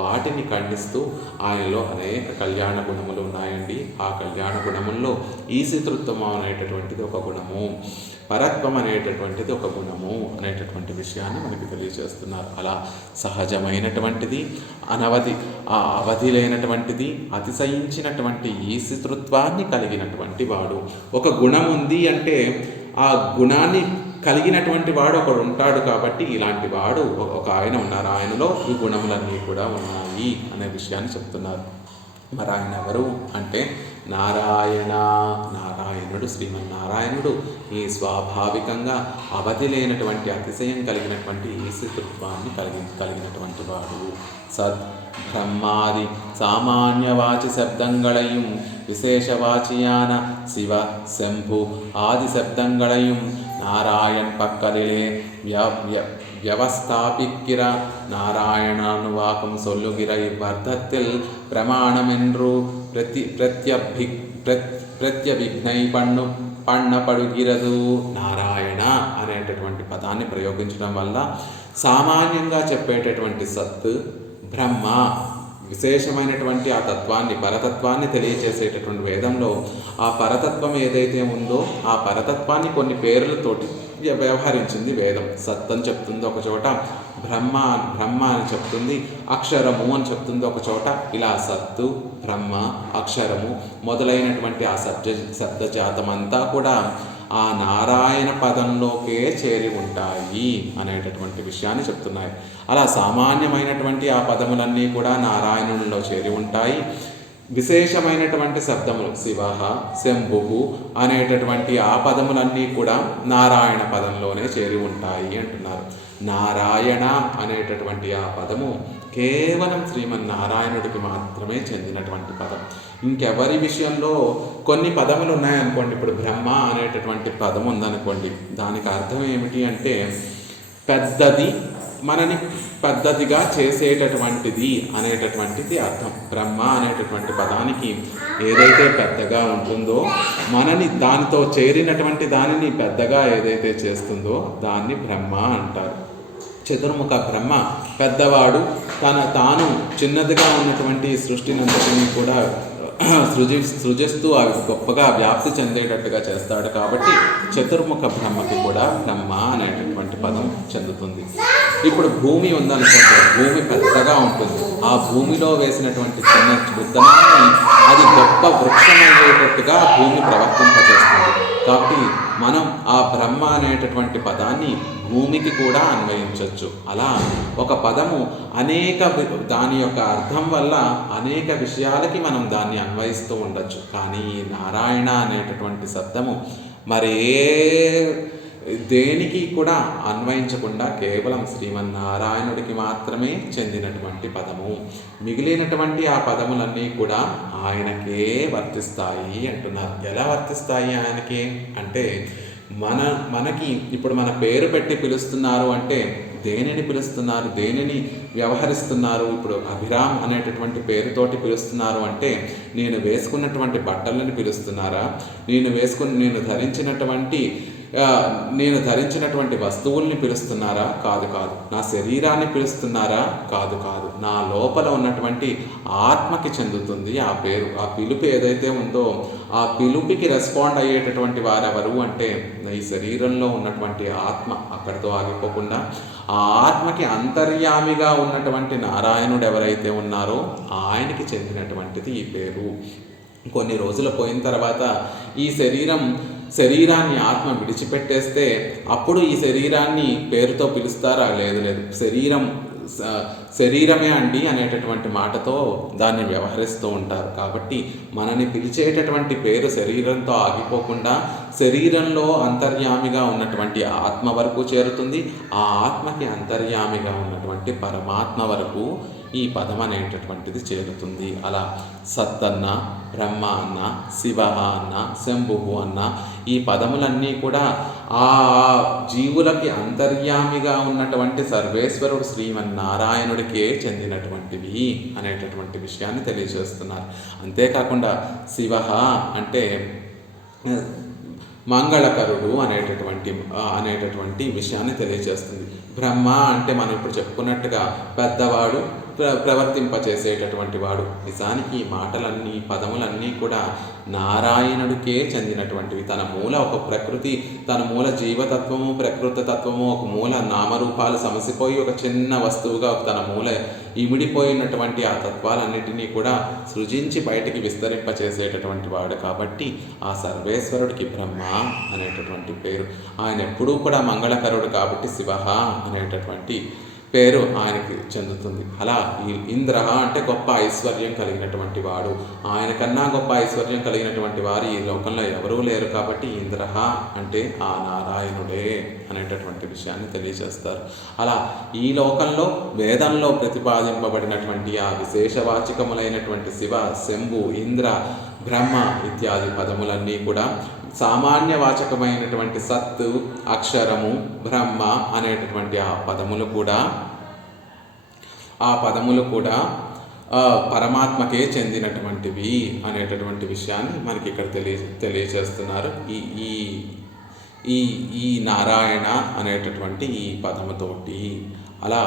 వాటిని ఖండిస్తూ ఆయనలో అనేక కళ్యాణ గుణములు ఉన్నాయండి. ఆ కళ్యాణ గుణముల్లో ఈశితృత్వం అనేటటువంటిది ఒక గుణము, పరత్వం అనేటటువంటిది ఒక గుణము అనేటటువంటి విషయాన్ని మనకి తెలియజేస్తున్నారు. అలా సహజమైనటువంటిది, అవధి లేనటువంటిది, అతిశయించినటువంటి ఈశితృత్వాన్ని కలిగినటువంటి వాడు. ఒక గుణం ఉంది అంటే ఆ గుణాన్ని కలిగినటువంటి వాడు ఒకడు ఉంటాడు. కాబట్టి ఇలాంటి వాడు ఒక ఆయన ఉన్నారు, ఆయనలో ఈ గుణములన్నీ కూడా ఉన్నాయి అనే విషయాన్ని చెప్తున్నారు. మరి ఆయన ఎవరు అంటే నారాయణుడు, శ్రీమన్నారాయణుడు ఈ స్వాభావికంగా అవధి లేనటువంటి అతిశయం కలిగినటువంటి ఈశితృత్వాన్ని కలిగినటువంటి వాడు. సద్ బ్రహ్మాది సామాన్యవాచి శబ్దంగళయం விசேஷவாச்சியான சிவ செம்பு ஆதி சப்தங்களையும் நாராயண் பக்கலிலே வியவஸ்தாபிக்கிற நாராயணானுவாக்கம் சொல்லுகிற இவ்வர்த்தத்தில் பிரமாணமென்று ప్రత్యభిజ్ఞై పన్నపడుగిరదు. నారాయణ అనేటటువంటి పదాన్ని ప్రయోగించడం వల్ల సామాన్యంగా చెప్పేటటువంటి సత్, బ్రహ్మ, విశేషమైనటువంటి ఆ తత్వాన్ని, పరతత్వాన్ని తెలియచేసేటటువంటి వేదంలో ఆ పరతత్వం ఏదైతే ఉందో ఆ పరతత్వాన్ని కొన్ని పేర్లతోటి వ్యవహరించింది వేదం. సత్ అని చెప్తుంది ఒక చోట, బ్రహ్మ అని చెప్తుంది, అక్షరము అని చెప్తుంది ఒక చోట. ఇలా సత్తు, బ్రహ్మ, అక్షరము మొదలైనటువంటి ఆ శబ్దజాతమంతా కూడా ఆ నారాయణ పదంలోకే చేరి ఉంటాయి అనేటటువంటి విషయాన్ని చెప్తున్నాయి. అలా సామాన్యమైనటువంటి ఆ పదములన్నీ కూడా నారాయణుల్లో చేరి ఉంటాయి. విశేషమైనటువంటి శబ్దములు శివ, శంభు అనేటటువంటి ఆ పదములన్నీ కూడా నారాయణ పదంలోనే చేరి ఉంటాయి అంటున్నారు. నారాయణ అనేటటువంటి ఆ పదము కేవలం శ్రీమన్నారాయణుడికి మాత్రమే చెందినటువంటి పదం. ఇంకెవరి విషయంలో కొన్ని పదములు ఉన్నాయనుకోండి, ఇప్పుడు బ్రహ్మ అనేటటువంటి పదం ఉందనుకోండి, దానికి అర్థం ఏమిటి అంటే పెద్దది, మనని పద్ధతిగా చేసేటటువంటిది అనేటటువంటిది అర్థం. బ్రహ్మ అనేటటువంటి పదానికి ఏదైతే పెద్దగా ఉంటుందో, మనని దానితో చేరినటువంటి దానిని పెద్దగా ఏదైతే చేస్తుందో దాన్ని బ్రహ్మ అంటారు. చతుర్ముఖ బ్రహ్మ తాను చిన్నదిగా ఉన్నటువంటి సృష్టినంతటిని కూడా సృజిస్తూ అవి గొప్పగా వ్యాప్తి చెందేటట్టుగా చేస్తాడు. కాబట్టి చతుర్ముఖ బ్రహ్మకి కూడా బ్రహ్మ అనేటటువంటి పదం చెందుతుంది. ఇప్పుడు భూమి ఉందనుకోండి, భూమి పెద్దగా ఉంటుంది. ఆ భూమిలో వేసినటువంటి చిన్న విత్తనాన్ని అది గొప్ప వృక్షం అయ్యేటట్టుగా భూమి ప్రవర్తింపజేస్తుంది. కాబట్టి మనం ఆ బ్రహ్మ అనేటటువంటి పదాన్ని భూమికి కూడా అన్వయించవచ్చు. అలా ఒక పదము దాని యొక్క అర్థం వల్ల అనేక విషయాలకి మనం దాన్ని అన్వయిస్తూ ఉండొచ్చు. కానీ నారాయణ అనేటటువంటి శబ్దము దేనికి కూడా అన్వయించకుండా కేవలం శ్రీమన్నారాయణుడికి మాత్రమే చెందినటువంటి పదము. మిగిలినటువంటి ఆ పదములన్నీ కూడా ఆయనకే వర్తిస్తాయి అంటున్నారు. ఎలా వర్తిస్తాయి ఆయనకే అంటే, మనకి ఇప్పుడు మన పేరు పెట్టి పిలుస్తున్నారు అంటే దేనిని పిలుస్తున్నారు, దేనిని వ్యవహరిస్తున్నారు? ఇప్పుడు అభిరామ్ అనేటటువంటి పేరుతోటి పిలుస్తున్నారు అంటే నేను వేసుకున్నటువంటి బట్టలను పిలుస్తున్నారా, నేను ధరించినటువంటి వస్తువుల్ని పిలుస్తున్నారా? కాదు. నా శరీరాన్ని పిలుస్తున్నారా? కాదు. నా లోపల ఉన్నటువంటి ఆత్మకి చెందుతుంది ఆ పేరు. ఆ పిలుపు ఏదైతే ఉందో ఆ పిలుపుకి రెస్పాండ్ అయ్యేటటువంటి వారెవరు అంటే ఈ శరీరంలో ఉన్నటువంటి ఆత్మ. అక్కడితో ఆగిపోకుండా ఆ ఆత్మకి అంతర్యామిగా ఉన్నటువంటి నారాయణుడు ఎవరైతే ఉన్నారో ఆయనకి చెందినటువంటిది ఈ పేరు. కొన్ని రోజులు పోయిన తర్వాత ఈ శరీరాన్ని ఆత్మ విడిచిపెట్టేస్తే అప్పుడు ఈ శరీరాన్ని పేరుతో పిలుస్తారా? లేదు. శరీరమే అండి అనేటటువంటి మాటతో దాన్ని వ్యవహరిస్తూ ఉంటారు. కాబట్టి మనని పిలిచేటటువంటి పేరు శరీరంతో ఆగిపోకుండా శరీరంలో అంతర్యామిగా ఉన్నటువంటి ఆత్మ వరకు చేరుతుంది. ఆ ఆత్మకి అంతర్యామిగా ఉన్నటువంటి పరమాత్మ వరకు ఈ పదం అనేటటువంటిది చేరుతుంది. అలా సత్ అన్న, బ్రహ్మ అన్న, శివ అన్న, శంభువు అన్న ఈ పదములన్నీ కూడా ఆ జీవులకి అంతర్యామిగా ఉన్నటువంటి సర్వేశ్వరుడు శ్రీమన్నారాయణుడికే చెందినటువంటివి అనేటటువంటి విషయాన్ని తెలియజేస్తున్నారు. అంతేకాకుండా శివ అంటే మంగళకరుడు అనేటటువంటి విషయాన్ని తెలియజేస్తుంది. బ్రహ్మ అంటే మనం ఇప్పుడు చెప్పుకున్నట్టుగా పెద్దవాడు, ప్రవర్తింపచేసేటటువంటి వాడు. నిజానికి ఈ మాటలన్నీ, పదములన్నీ కూడా నారాయణుడికే చెందినటువంటివి. తన మూల ఒక ప్రకృతి, తన మూల జీవతత్వము, ప్రకృతి తత్వము, ఒక మూల నామరూపాలు సమసిపోయి ఒక చిన్న వస్తువుగా తన మూల ఇమిడిపోయినటువంటి ఆ తత్వాలన్నిటినీ కూడా సృజించి బయటికి విస్తరింపచేసేటటువంటి వాడు. కాబట్టి ఆ సర్వేశ్వరుడికి బ్రహ్మ అనేటటువంటి పేరు. ఆయన ఎప్పుడూ కూడా మంగళకరుడు కాబట్టి శివ అనేటటువంటి పేరు ఆయనకి చెందుతుంది. అలా ఈ ఇంద్ర అంటే గొప్ప ఐశ్వర్యం కలిగినటువంటి వాడు. ఆయన కన్నా గొప్ప ఐశ్వర్యం కలిగినటువంటి వారు ఈ లోకంలో ఎవరూ లేరు. కాబట్టి ఇంద్ర అంటే ఆ నారాయణుడే అనేటటువంటి విషయాన్ని తెలియజేస్తారు. అలా ఈ లోకంలో వేదంలో ప్రతిపాదింపబడినటువంటి ఆ విశేషవాచకములైనటువంటి శివ, శంభు, ఇంద్ర, బ్రహ్మ ఇత్యాది పదములన్నీ కూడా సామాన్య వాచకమైనటువంటి సత్, అక్షరము, బ్రహ్మ అనేటటువంటి ఆ పదములు కూడా పరమాత్మకే చెందినటువంటివి అనేటటువంటి విషయాన్ని మనకి ఇక్కడ తెలియజేస్తున్నారు. ఈ నారాయణ అనేటటువంటి ఈ పదముతోటి. అలా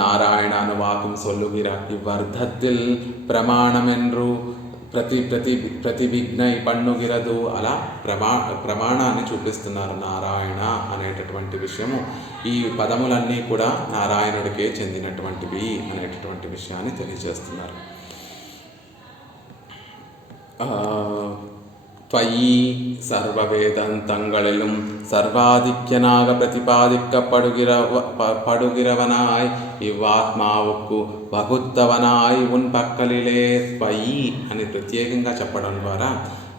నారాయణను వాకుం సొల్లుగిర వర్ధత్తిల్ ప్రమాణమెన్రు ప్రతివిఘ్నై పన్నుగిరదు. అలా ప్రమాణాన్ని చూపిస్తున్నారు నారాయణ అనేటటువంటి విషయము. ఈ పదములన్నీ కూడా నారాయణుడికే చెందినటువంటివి అనేటటువంటి విషయాన్ని తెలియజేస్తున్నారు. த்வயி சர்வவேதந்தங்களிலும் சர்வாதிக்யனாக பிரதிபாதிக்கப்படுகிறவனாய் ఇవ్వాత్మావుకు వగుత్తవనాయ్ ఉన్ పక్కలిలే. త్వయి అని ప్రత్యేకంగా చెప్పడం ద్వారా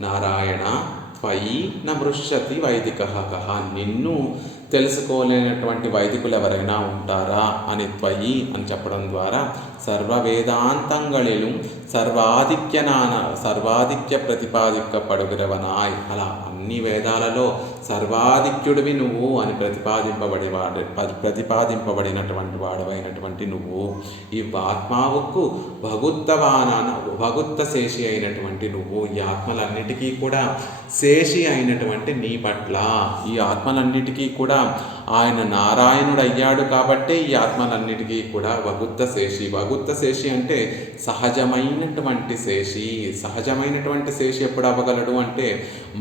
నారాయణ త్వయి నమృష్యతి వైదికః కః, నిన్ను తెలుసుకోలేనటువంటి వైదికులు ఎవరైనా ఉంటారా అని త్వయి అని చెప్పడం ద్వారా సర్వవేదాంతంగళిలు సర్వాదిక్య ప్రతిపాదిక్కப்படுகிறవనాయ్, అలా అన్ని వేదాలలో సర్వాధిక్యుడివి నువ్వు అని ప్రతిపాదింపబడినటువంటి వాడవైనటువంటి నువ్వు ఈ ఆత్మావుకు భగుత్త శేషి అయినటువంటి నువ్వు ఈ ఆత్మలన్నిటికీ కూడా శేషి అయినటువంటి నీ పట్ల ఈ ఆత్మలన్నిటికీ కూడా ఆయన నారాయణుడు అయ్యాడు కాబట్టే ఈ ఆత్మలన్నిటికీ కూడా వగుత్త శేషి అంటే సహజమైనటువంటి శేషి ఎప్పుడు అవ్వగలడు అంటే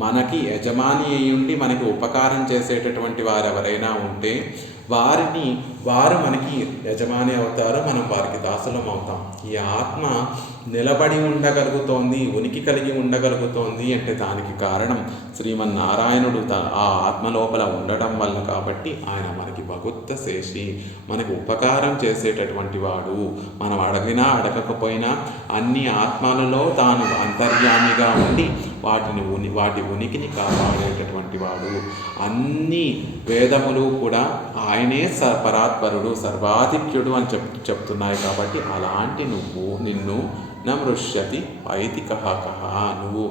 మనకి యజమాని అయి ఉండి మనకి ఉపకారం చేసేటటువంటి వారు ఎవరైనా ఉంటే వారు మనకి యజమాని అవుతారు, మనం వారికి దాసులం అవుతాం. ఈ ఆత్మ నిలబడి ఉండగలుగుతోంది, ఉనికి కలిగి ఉండగలుగుతోంది అంటే దానికి కారణం శ్రీమన్నారాయణుడు ఆ ఆత్మ లోపల ఉండడం వల్ల. కాబట్టి ఆయన మనకి భగుత్త శేషి, మనకి ఉపకారం చేసేటటువంటి వాడు. మనం అడగినా అడగకపోయినా అన్ని ఆత్మలలో తాను అంతర్యామిగా ఉండి వాటి ఉనికిని కాపాడేటటువంటి వాడు. అన్ని వేదములు కూడా ఆయనే పరాత్పరుడు, సర్వాధిక్యుడు అని చెప్తున్నాయి. కాబట్టి అలాంటి నిన్ను నమృష్యతి వైదికః నువ్వు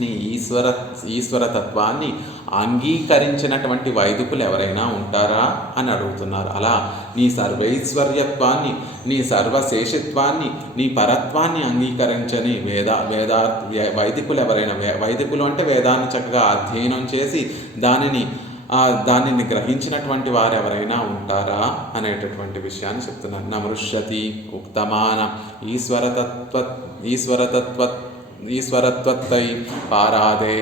నీ ఈశ్వరతత్వాన్ని అంగీకరించినటువంటి వైదికులు ఎవరైనా ఉంటారా అని అడుగుతున్నారు. అలా నీ సర్వైశ్వర్యత్వాన్ని, నీ సర్వశేషిత్వాన్ని, నీ పరత్వాన్ని అంగీకరించని వైదికులు ఎవరైనా, వైదికులు అంటే వేదాన్ని చక్కగా అధ్యయనం చేసి దానిని గ్రహించినటువంటి వారు ఎవరైనా ఉంటారా అనేటటువంటి విషయాన్ని చెప్తున్నారు. నమృష్యతి ఉక్తమాన ఈశ్వరత్వత్తై పారాదే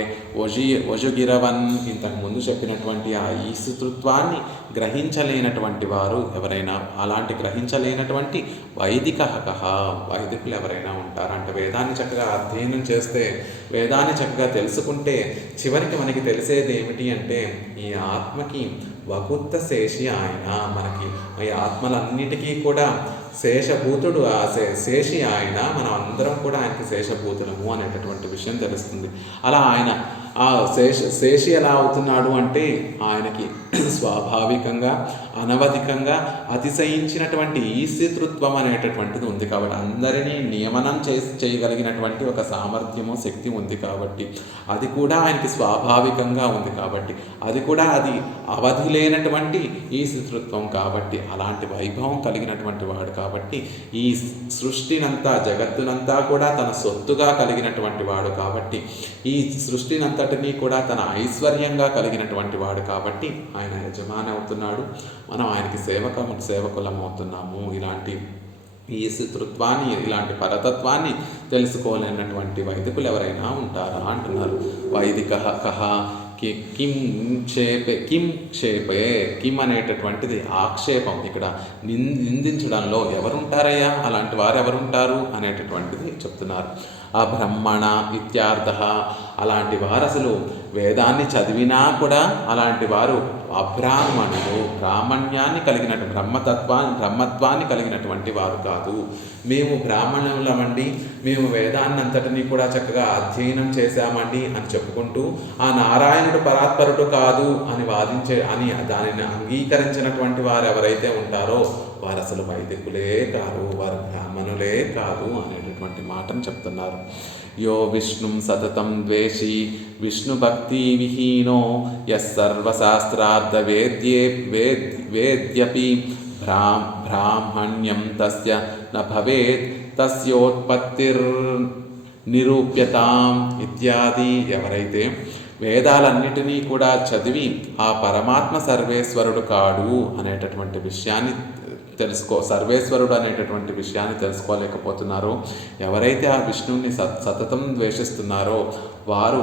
వజుగిరవన్. ఇంతకుముందు చెప్పినటువంటి ఆ ఈశ్వరత్వాన్ని గ్రహించలేనటువంటి వారు ఎవరైనా, అలాంటి గ్రహించలేనటువంటి వైదికులు ఎవరైనా ఉంటారంటే వేదాన్ని చక్కగా అధ్యయనం చేస్తే, వేదాన్ని చక్కగా తెలుసుకుంటే చివరికి మనకి తెలిసేది ఏమిటి అంటే ఈ ఆత్మకి వగుత్త శేషి ఆయన. మనకి ఈ ఆత్మలన్నిటికీ కూడా శేషభూతుడు, ఆ శేషి ఆయన. మనం అందరం కూడా ఆయనకి శేషభూతులము అనేటటువంటి విషయం తెలుస్తుంది. అలా ఆయన ఆ శేషి ఎలా అవుతున్నాడు అంటే ఆయనకి స్వాభావికంగా అనవధికంగా అతిశయించినటువంటి ఈశ్వరత్వం అనేటటువంటిది ఉంది. కాబట్టి అందరినీ నియమనం చేయగలిగినటువంటి ఒక సామర్థ్యము, శక్తి ఉంది. కాబట్టి అది కూడా ఆయనకి స్వాభావికంగా ఉంది. కాబట్టి అది కూడా అది అవధి లేనటువంటి ఈశ్వరత్వం. కాబట్టి అలాంటి వైభవం కలిగినటువంటి వాడు. కాబట్టి ఈ సృష్టినంతా, జగత్తునంతా కూడా తన సొత్తుగా కలిగినటువంటి వాడు. కాబట్టి ఈ సృష్టినంతటినీ కూడా తన ఐశ్వర్యంగా కలిగినటువంటి వాడు. కాబట్టి ఆయన యజమాని అవుతున్నాడు, మనం ఆయనకి సేవకులం అవుతున్నాము. ఇలాంటి ఈ శత్రుత్వాన్ని, ఇలాంటి పరతత్వాన్ని తెలుసుకోలేనటువంటి వైదికులు ఎవరైనా ఉంటారా అంటున్నారు. వైదికః కః కిం క్షేపే. కిం అనేటటువంటిది ఆక్షేపం. ఇక్కడ నిందించడంలో ఎవరుంటారయ్యా, అలాంటి వారు ఎవరుంటారు అనేటటువంటిది చెప్తున్నారు. అబ్రహ్మణ ఇత్యార్థ. అలాంటి వారు అసలు వేదాన్ని చదివినా కూడా అలాంటి వారు అబ్రాహ్మణులు, బ్రాహ్మణ్యాన్ని బ్రహ్మత్వాన్ని కలిగినటువంటి వారు కాదు. మేము బ్రాహ్మణులమండి, మేము వేదాన్ని అంతటినీ కూడా చక్కగా అధ్యయనం చేశామండి అని చెప్పుకుంటూ ఆ నారాయణుడు పరాత్పరుడు కాదు అని దానిని అంగీకరించినటువంటి వారు ఎవరైతే ఉంటారో వారు అసలు వైదికులే కాదు, వారు బ్రాహ్మణులే కాదు అనేటటువంటి మాటను చెప్తున్నారు. యో విష్ణుం సతతం ద్వేషి విష్ణు భక్తి విహీనో యస్సర్వశాస్త్రార్థ వేద్యపి బ్రాహ్మణ్యం తస్య న భవేత్ తస్యోత్పత్తిర్నిరూప్యతాం ఇత్యాది. ఎవరైతే వేదాలన్నిటినీ కూడా చదివి ఆ పరమాత్మ సర్వేశ్వరుడు కాడు అనేటటువంటి విషయాన్ని సర్వేశ్వరుడు అనేటటువంటి విషయాన్ని తెలుసుకోలేకపోతున్నారో, ఎవరైతే ఆ విష్ణువుని సతతం ద్వేషిస్తున్నారో వారు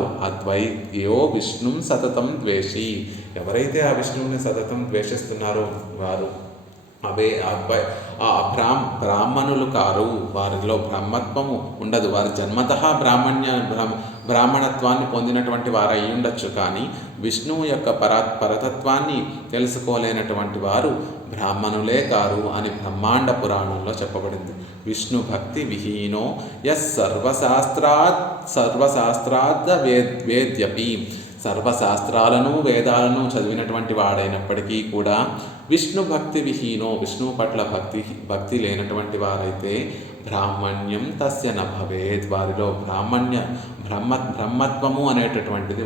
యో విష్ణుం సతతం ద్వేషి. ఎవరైతే ఆ విష్ణువుని సతతం ద్వేషిస్తున్నారో వారు బ్రాహ్మణులు కారు, వారిలో బ్రహ్మత్వము ఉండదు. వారు జన్మతః బ్రాహ్మణత్వాన్ని పొందినటువంటి వారు అయి ఉండొచ్చు, కానీ విష్ణువు యొక్క పరతత్వాన్ని తెలుసుకోలేనటువంటి వారు బ్రాహ్మణులే కారు అని బ్రహ్మాండ పురాణంలో చెప్పబడింది. విష్ణు భక్తి విహీనో యస్ సర్వశాస్త్రాద్ వేద్యపి. సర్వశాస్త్రాలను వేదాలను చదివినటువంటి వాడైనప్పటికీ కూడా విష్ణు భక్తి విహీనో, విష్ణువు పట్ల భక్తి లేనటువంటి వారైతే బ్రాహ్మణ్యం తస్య న భవేత్, వారిలో బ్రహ్మత్వము అనేటటువంటిది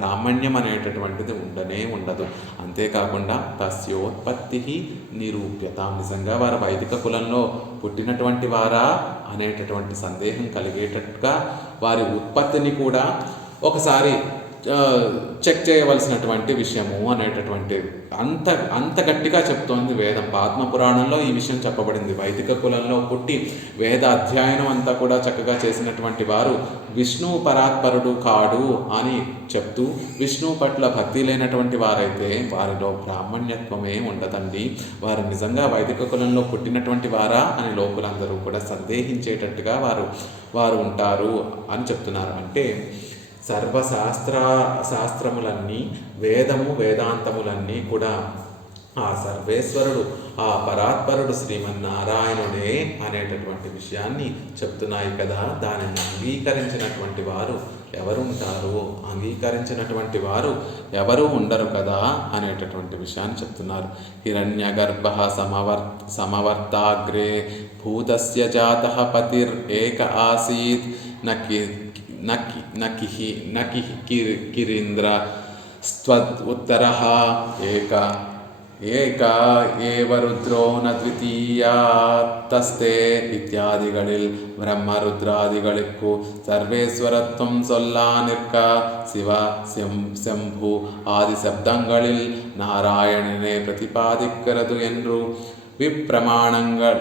బ్రాహ్మణ్యం అనేటటువంటిది ఉండదు. అంతేకాకుండా తస్యోత్పత్తి నిరూప్యత, నిజంగా వారు వైదిక కులంలో పుట్టినటువంటి వారా అనేటటువంటి సందేహం కలిగేటట్టుగా వారి ఉత్పత్తిని కూడా ఒకసారి చెక్ చేయవలసినటువంటి విషయము అనేటటువంటి అంత గట్టిగా చెప్తోంది వేదం. పద్మపురాణంలో ఈ విషయం చెప్పబడింది. వైదిక కులంలో పుట్టి వేద అధ్యయనం అంతా కూడా చక్కగా చేసినటువంటి వారు విష్ణువు పరాత్పరుడు కాడు అని చెప్తూ, విష్ణువు పట్ల భక్తి లేనటువంటి వారైతే వారిలో బ్రాహ్మణ్యత్వమే ఉండదండి, వారు నిజంగా వైదిక కులంలో పుట్టినటువంటి వారా అని లోకులందరూ కూడా సందేహించేటట్టుగా వారు ఉంటారు అని చెప్తున్నారు. అంటే శాస్త్రములన్నీ, వేదాంతములన్నీ కూడా ఆ సర్వేశ్వరుడు, ఆ పరాత్పరుడు శ్రీమన్నారాయణుడే అనేటటువంటి విషయాన్ని చెప్తున్నాయి కదా. దానిని అంగీకరించినటువంటి వారు ఎవరుంటారు, అంగీకరించినటువంటి వారు ఎవరు ఉండరు కదా అనేటటువంటి విషయాన్ని చెప్తున్నారు. హిరణ్యగర్భ సమవర్తాగ్రే భూతస్య జాతః పతిర్ ఏక ఆసీత్ కిరీంద్ర స్త్వద్ ఉత్తరః ఏక ఏవ రుద్రో న ద్వితీయాతస్తే இத்தியாதிகளில் பிரம்மருத்ராதிகளுக்கு சர்வேஸ்வரத்துவம் சொல்லானிற்க சிவ செம்பு ஆதி சப்தங்களில் நாராயணனே பிரதிபாதிக்கிறது என்று விப்பிரமாணங்கள்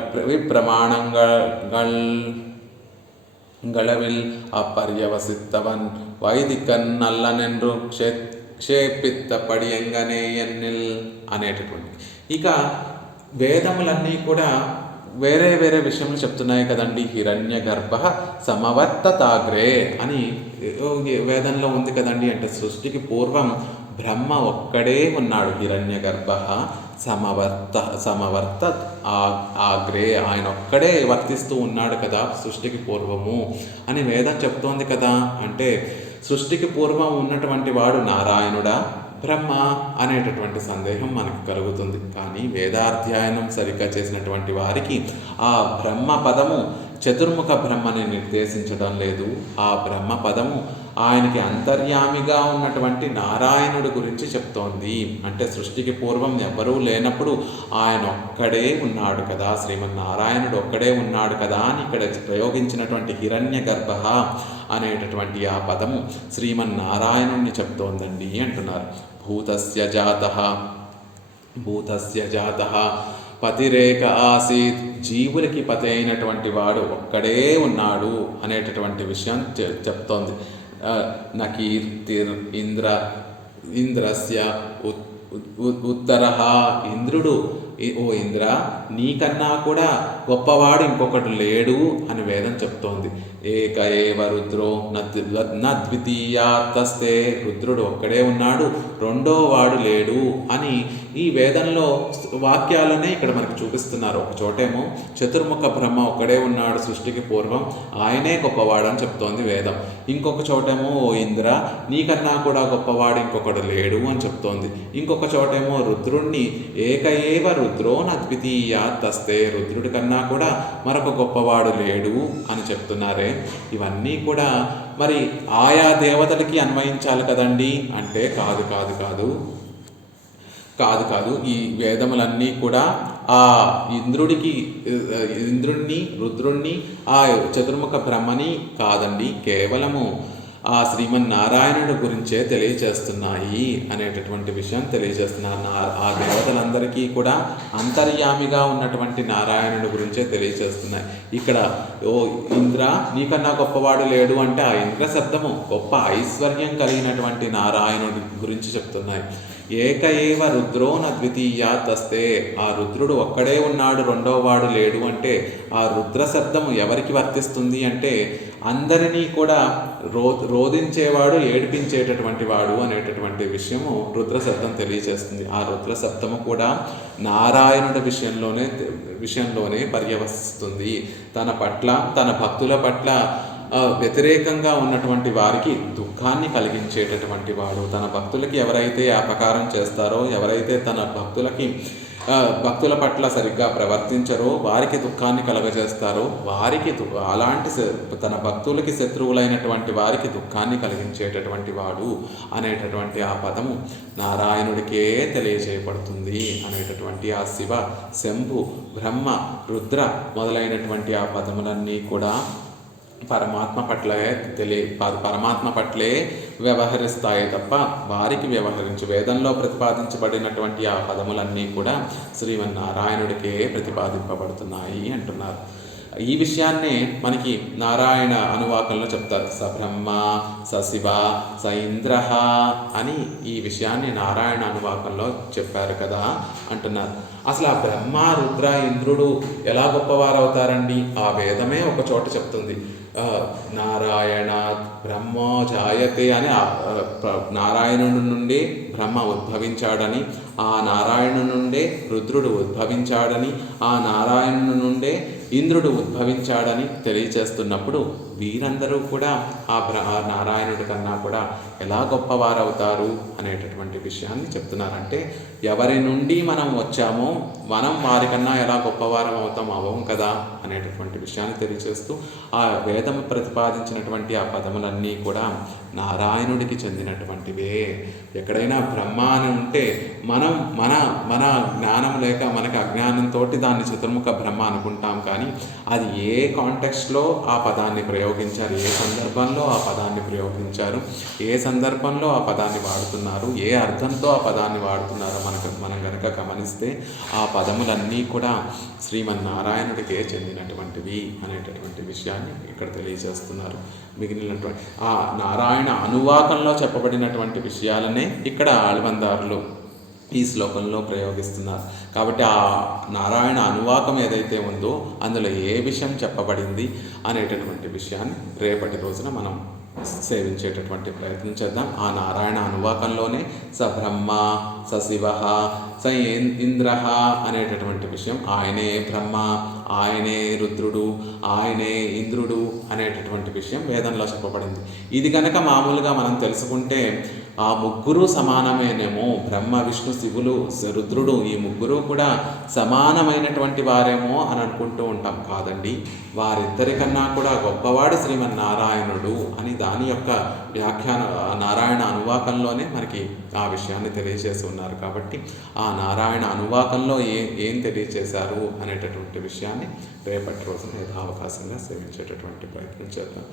அப்பர்யவசித்தவன் వైదికన్ నల్లనెండ్రు క్షేపిత్తపడి ఎంగనే ఎన్నిల్ అనేటటువంటి. ఇక వేదములన్నీ కూడా వేరే వేరే విషయములు చెప్తున్నాయి కదండి. హిరణ్య గర్భ సమవర్తతాగ్రే అని వేదంలో ఉంది కదండి. అంటే సృష్టికి పూర్వం బ్రహ్మ ఒక్కడే ఉన్నాడు. హిరణ్య గర్భ సమవర్త ఆగ్రే, ఆయన ఒక్కడే వర్తిస్తూ ఉన్నాడు కదా సృష్టికి పూర్వము అని వేదం చెప్తోంది కదా. అంటే సృష్టికి పూర్వం ఉన్నటువంటి వాడు నారాయణుడా, బ్రహ్మ అనేటటువంటి సందేహం మనకు కలుగుతుంది. కానీ వేదాధ్యయనం సరిగ్గా చేసినటువంటి వారికి ఆ బ్రహ్మ పదము చతుర్ముఖ బ్రహ్మని నిర్దేశించడం లేదు. ఆ బ్రహ్మ పదము ఆయనకి అంతర్యామిగా ఉన్నటువంటి నారాయణుడి గురించి చెప్తోంది. అంటే సృష్టికి పూర్వం ఎవరూ లేనప్పుడు ఆయన ఒక్కడే ఉన్నాడు కదా, శ్రీమన్నారాయణుడు ఒక్కడే ఉన్నాడు కదా అని ఇక్కడ ప్రయోగించినటువంటి హిరణ్య గర్భ అనేటటువంటి ఆ పదము శ్రీమన్నారాయణుడిని చెప్తోందండి అంటున్నారు. భూతస్య జాతః పతిరేక ఆసీత్, జీవులకి పతి అయినటువంటి వాడు ఒక్కడే ఉన్నాడు అనేటటువంటి విషయం చెప్తోంది. నకీర్తిర్ ఇంద్రస్య ఉత్తరః, ఇంద్రుడు ఓ ఇంద్ర నీకన్నా కూడా గొప్పవాడు ఇంకొకటి లేడు అని వేదం చెప్తోంది. ఏక ఏవ రుద్రో న ద్వితీయాతస్తే, రుద్రుడు ఒక్కడే ఉన్నాడు, రెండో వాడు లేడు అని ఈ వేదంలో వాక్యాలనే ఇక్కడ మనకి చూపిస్తున్నారు. ఒక చోటేమో చతుర్ముఖ బ్రహ్మ ఒక్కడే ఉన్నాడు సృష్టికి పూర్వం, ఆయనే గొప్పవాడు అని చెప్తోంది వేదం. ఇంకొక చోటేమో ఓ ఇంద్ర నీకన్నా కూడా గొప్పవాడు ఇంకొకడు లేడు అని చెప్తోంది. ఇంకొక చోటేమో రుద్రుణ్ణి ఏక ఏవ రుద్రో న ద్వితీయాతస్తే, రుద్రుడి కన్నా కూడా మరొక గొప్పవాడు లేడు అని చెప్తున్నారే. ఇవన్నీ కూడా మరి ఆయా దేవతలకి అన్వయించాలి కదండి అంటే కాదు. ఈ వేదములన్నీ కూడా ఆ ఇంద్రుణ్ణి రుద్రుణ్ణి ఆ చతుర్ముఖ బ్రహ్మని కాదండి, కేవలము ఆ శ్రీమన్నారాయణుడి గురించే తెలియచేస్తున్నాయి అనేటటువంటి విషయం తెలియజేస్తున్నారు. ఆ దేవతలందరికీ కూడా అంతర్యామిగా ఉన్నటువంటి నారాయణుడి గురించే తెలియచేస్తున్నాయి. ఇక్కడ ఓ ఇంద్ర నీకన్నా గొప్పవాడు లేడు అంటే ఆ ఇంద్ర శబ్దము గొప్ప ఐశ్వర్యం కలిగినటువంటి నారాయణుడి గురించి చెప్తున్నాయి. ఏక ఏవ రుద్రో న ద్వితీయాతస్తే, ఆ రుద్రుడు ఒక్కడే ఉన్నాడు రెండో వాడు లేడు అంటే ఆ రుద్ర శబ్దము ఎవరికి వర్తిస్తుంది అంటే అందరినీ కూడా రోధించేవాడు, ఏడిపించేటటువంటి వాడు అనేటటువంటి విషయము రుద్ర శబ్దం తెలియజేస్తుంది. ఆ రుద్ర శబ్దము కూడా నారాయణుడి విషయంలోనే పర్యవసిస్తుంది. తన భక్తుల పట్ల వ్యతిరేకంగా ఉన్నటువంటి వారికి దుఃఖాన్ని కలిగించేటటువంటి వాడు. తన భక్తులకి ఎవరైతే అపకారం చేస్తారో, ఎవరైతే తన భక్తుల పట్ల సరిగ్గా ప్రవర్తించరో, వారికి దుఃఖాన్ని కలగజేస్తారో, వారికి అలాంటి తన భక్తులకి శత్రువులైనటువంటి వారికి దుఃఖాన్ని కలిగించేటటువంటి వాడు అనేటటువంటి ఆ పదము నారాయణుడికే తెలియజేయబడుతుంది అనేటటువంటి ఆ శివ, శంభు, బ్రహ్మ, రుద్ర మొదలైనటువంటి ఆ పదములన్నీ కూడా పరమాత్మ పట్లే వ్యవహరిస్తాయి తప్ప వారికి వేదంలో ప్రతిపాదించబడినటువంటి ఆ పదములన్నీ కూడా శ్రీమన్నారాయణుడికే ప్రతిపాదింపబడుతున్నాయి అంటున్నారు. ఈ విషయాన్నే మనకి నారాయణ అనువాకంలో చెప్తారు. స బ్రహ్మ, స శివ, స ఇంద్ర అని ఈ విషయాన్ని నారాయణ అనువాకంలో చెప్పారు కదా అంటున్నారు. అసలు ఆ బ్రహ్మ, రుద్ర, ఇంద్రుడు ఎలా గొప్పవారు అవుతారండి? ఆ వేదమే ఒక చోట చెప్తుంది. నారాయణ బ్రహ్మో జాయతే అని నారాయణుడి నుండి బ్రహ్మ ఉద్భవించాడని, ఆ నారాయణు నుండే రుద్రుడు ఉద్భవించాడని, ఆ నారాయణుని నుండే ఇంద్రుడు ఉద్భవించాడని తెలియచేస్తున్నప్పుడు వీరందరూ కూడా ఆ నారాయణుడి కన్నా కూడా ఎలా గొప్పవారవుతారు అనేటటువంటి విషయాన్ని చెప్తున్నారంటే, ఎవరి నుండి మనం వచ్చామో మనం వారికన్నా ఎలా గొప్పవారం అవ్వం కదా అనేటటువంటి విషయాన్ని తెలియచేస్తూ ఆ వేదం ప్రతిపాదించినటువంటి ఆ పదములన్నీ కూడా నారాయణుడికి చెందినటువంటివే. ఎక్కడైనా బ్రహ్మ అని ఉంటే మనం మన జ్ఞానం లేక మనకి అజ్ఞానంతో దాన్ని చతుర్ముఖ బ్రహ్మ అనుకుంటాం. కానీ అది ఏ కాంటెక్స్ట్లో ఆ పదాన్ని ప్రయోగించారు, ఏ సందర్భంలో ఆ పదాన్ని ప్రయోగించారు, ఏ సందర్భంలో ఆ పదాన్ని వాడుతున్నారు, ఏ అర్థంతో ఆ పదాన్ని వాడుతున్నారో మనం కనుక గమనిస్తే ఆ పదములన్నీ కూడా శ్రీమన్నారాయణుడికే చెందినటువంటివి అనేటటువంటి విషయాన్ని ఇక్కడ తెలియజేస్తున్నారు. మిగిలినటువంటి ఆ నారాయణ అనువాకంలో చెప్పబడినటువంటి విషయాలనే ఇక్కడ ఆళ్వందారులు ఈ శ్లోకంలో ప్రయోగిస్తున్నారు. కాబట్టి ఆ నారాయణ అనువాకం ఏదైతే ఉందో అందులో ఏ విషయం చెప్పబడింది అనేటటువంటి విషయాన్ని రేపటి రోజున మనం సేవించేటటువంటి ప్రయత్నం చేద్దాం. ఆ నారాయణ అనువాకంలోనే స బ్రహ్మ, స శివ, స ఇంద్ర అనేటటువంటి విషయం, ఆయనే బ్రహ్మ, ఆయనే రుద్రుడు, ఆయనే ఇంద్రుడు అనేటటువంటి విషయం వేదంలో చెప్పబడింది. ఇది కనుక మామూలుగా మనం తెలుసుకుంటే ఆ ముగ్గురు సమానమేనేమో, బ్రహ్మ, విష్ణు, శివులు, రుద్రుడు ఈ ముగ్గురు కూడా సమానమైనటువంటి వారేమో అని అనుకుంటూ ఉంటాం. కాదండి, వారిద్దరికన్నా కూడా గొప్పవాడు శ్రీమన్నారాయణుడు అని దాని యొక్క వ్యాఖ్యాన నారాయణ అనువాకంలోనే మనకి ఆ విషయాన్ని తెలియజేసి ఉన్నారు. కాబట్టి ఆ నారాయణ అనువాకంలో ఏం తెలియజేశారు అనేటటువంటి విషయాన్ని రేపటి రోజున యథావకాశంగా సేవించేటటువంటి ప్రయత్నం చేద్దాం.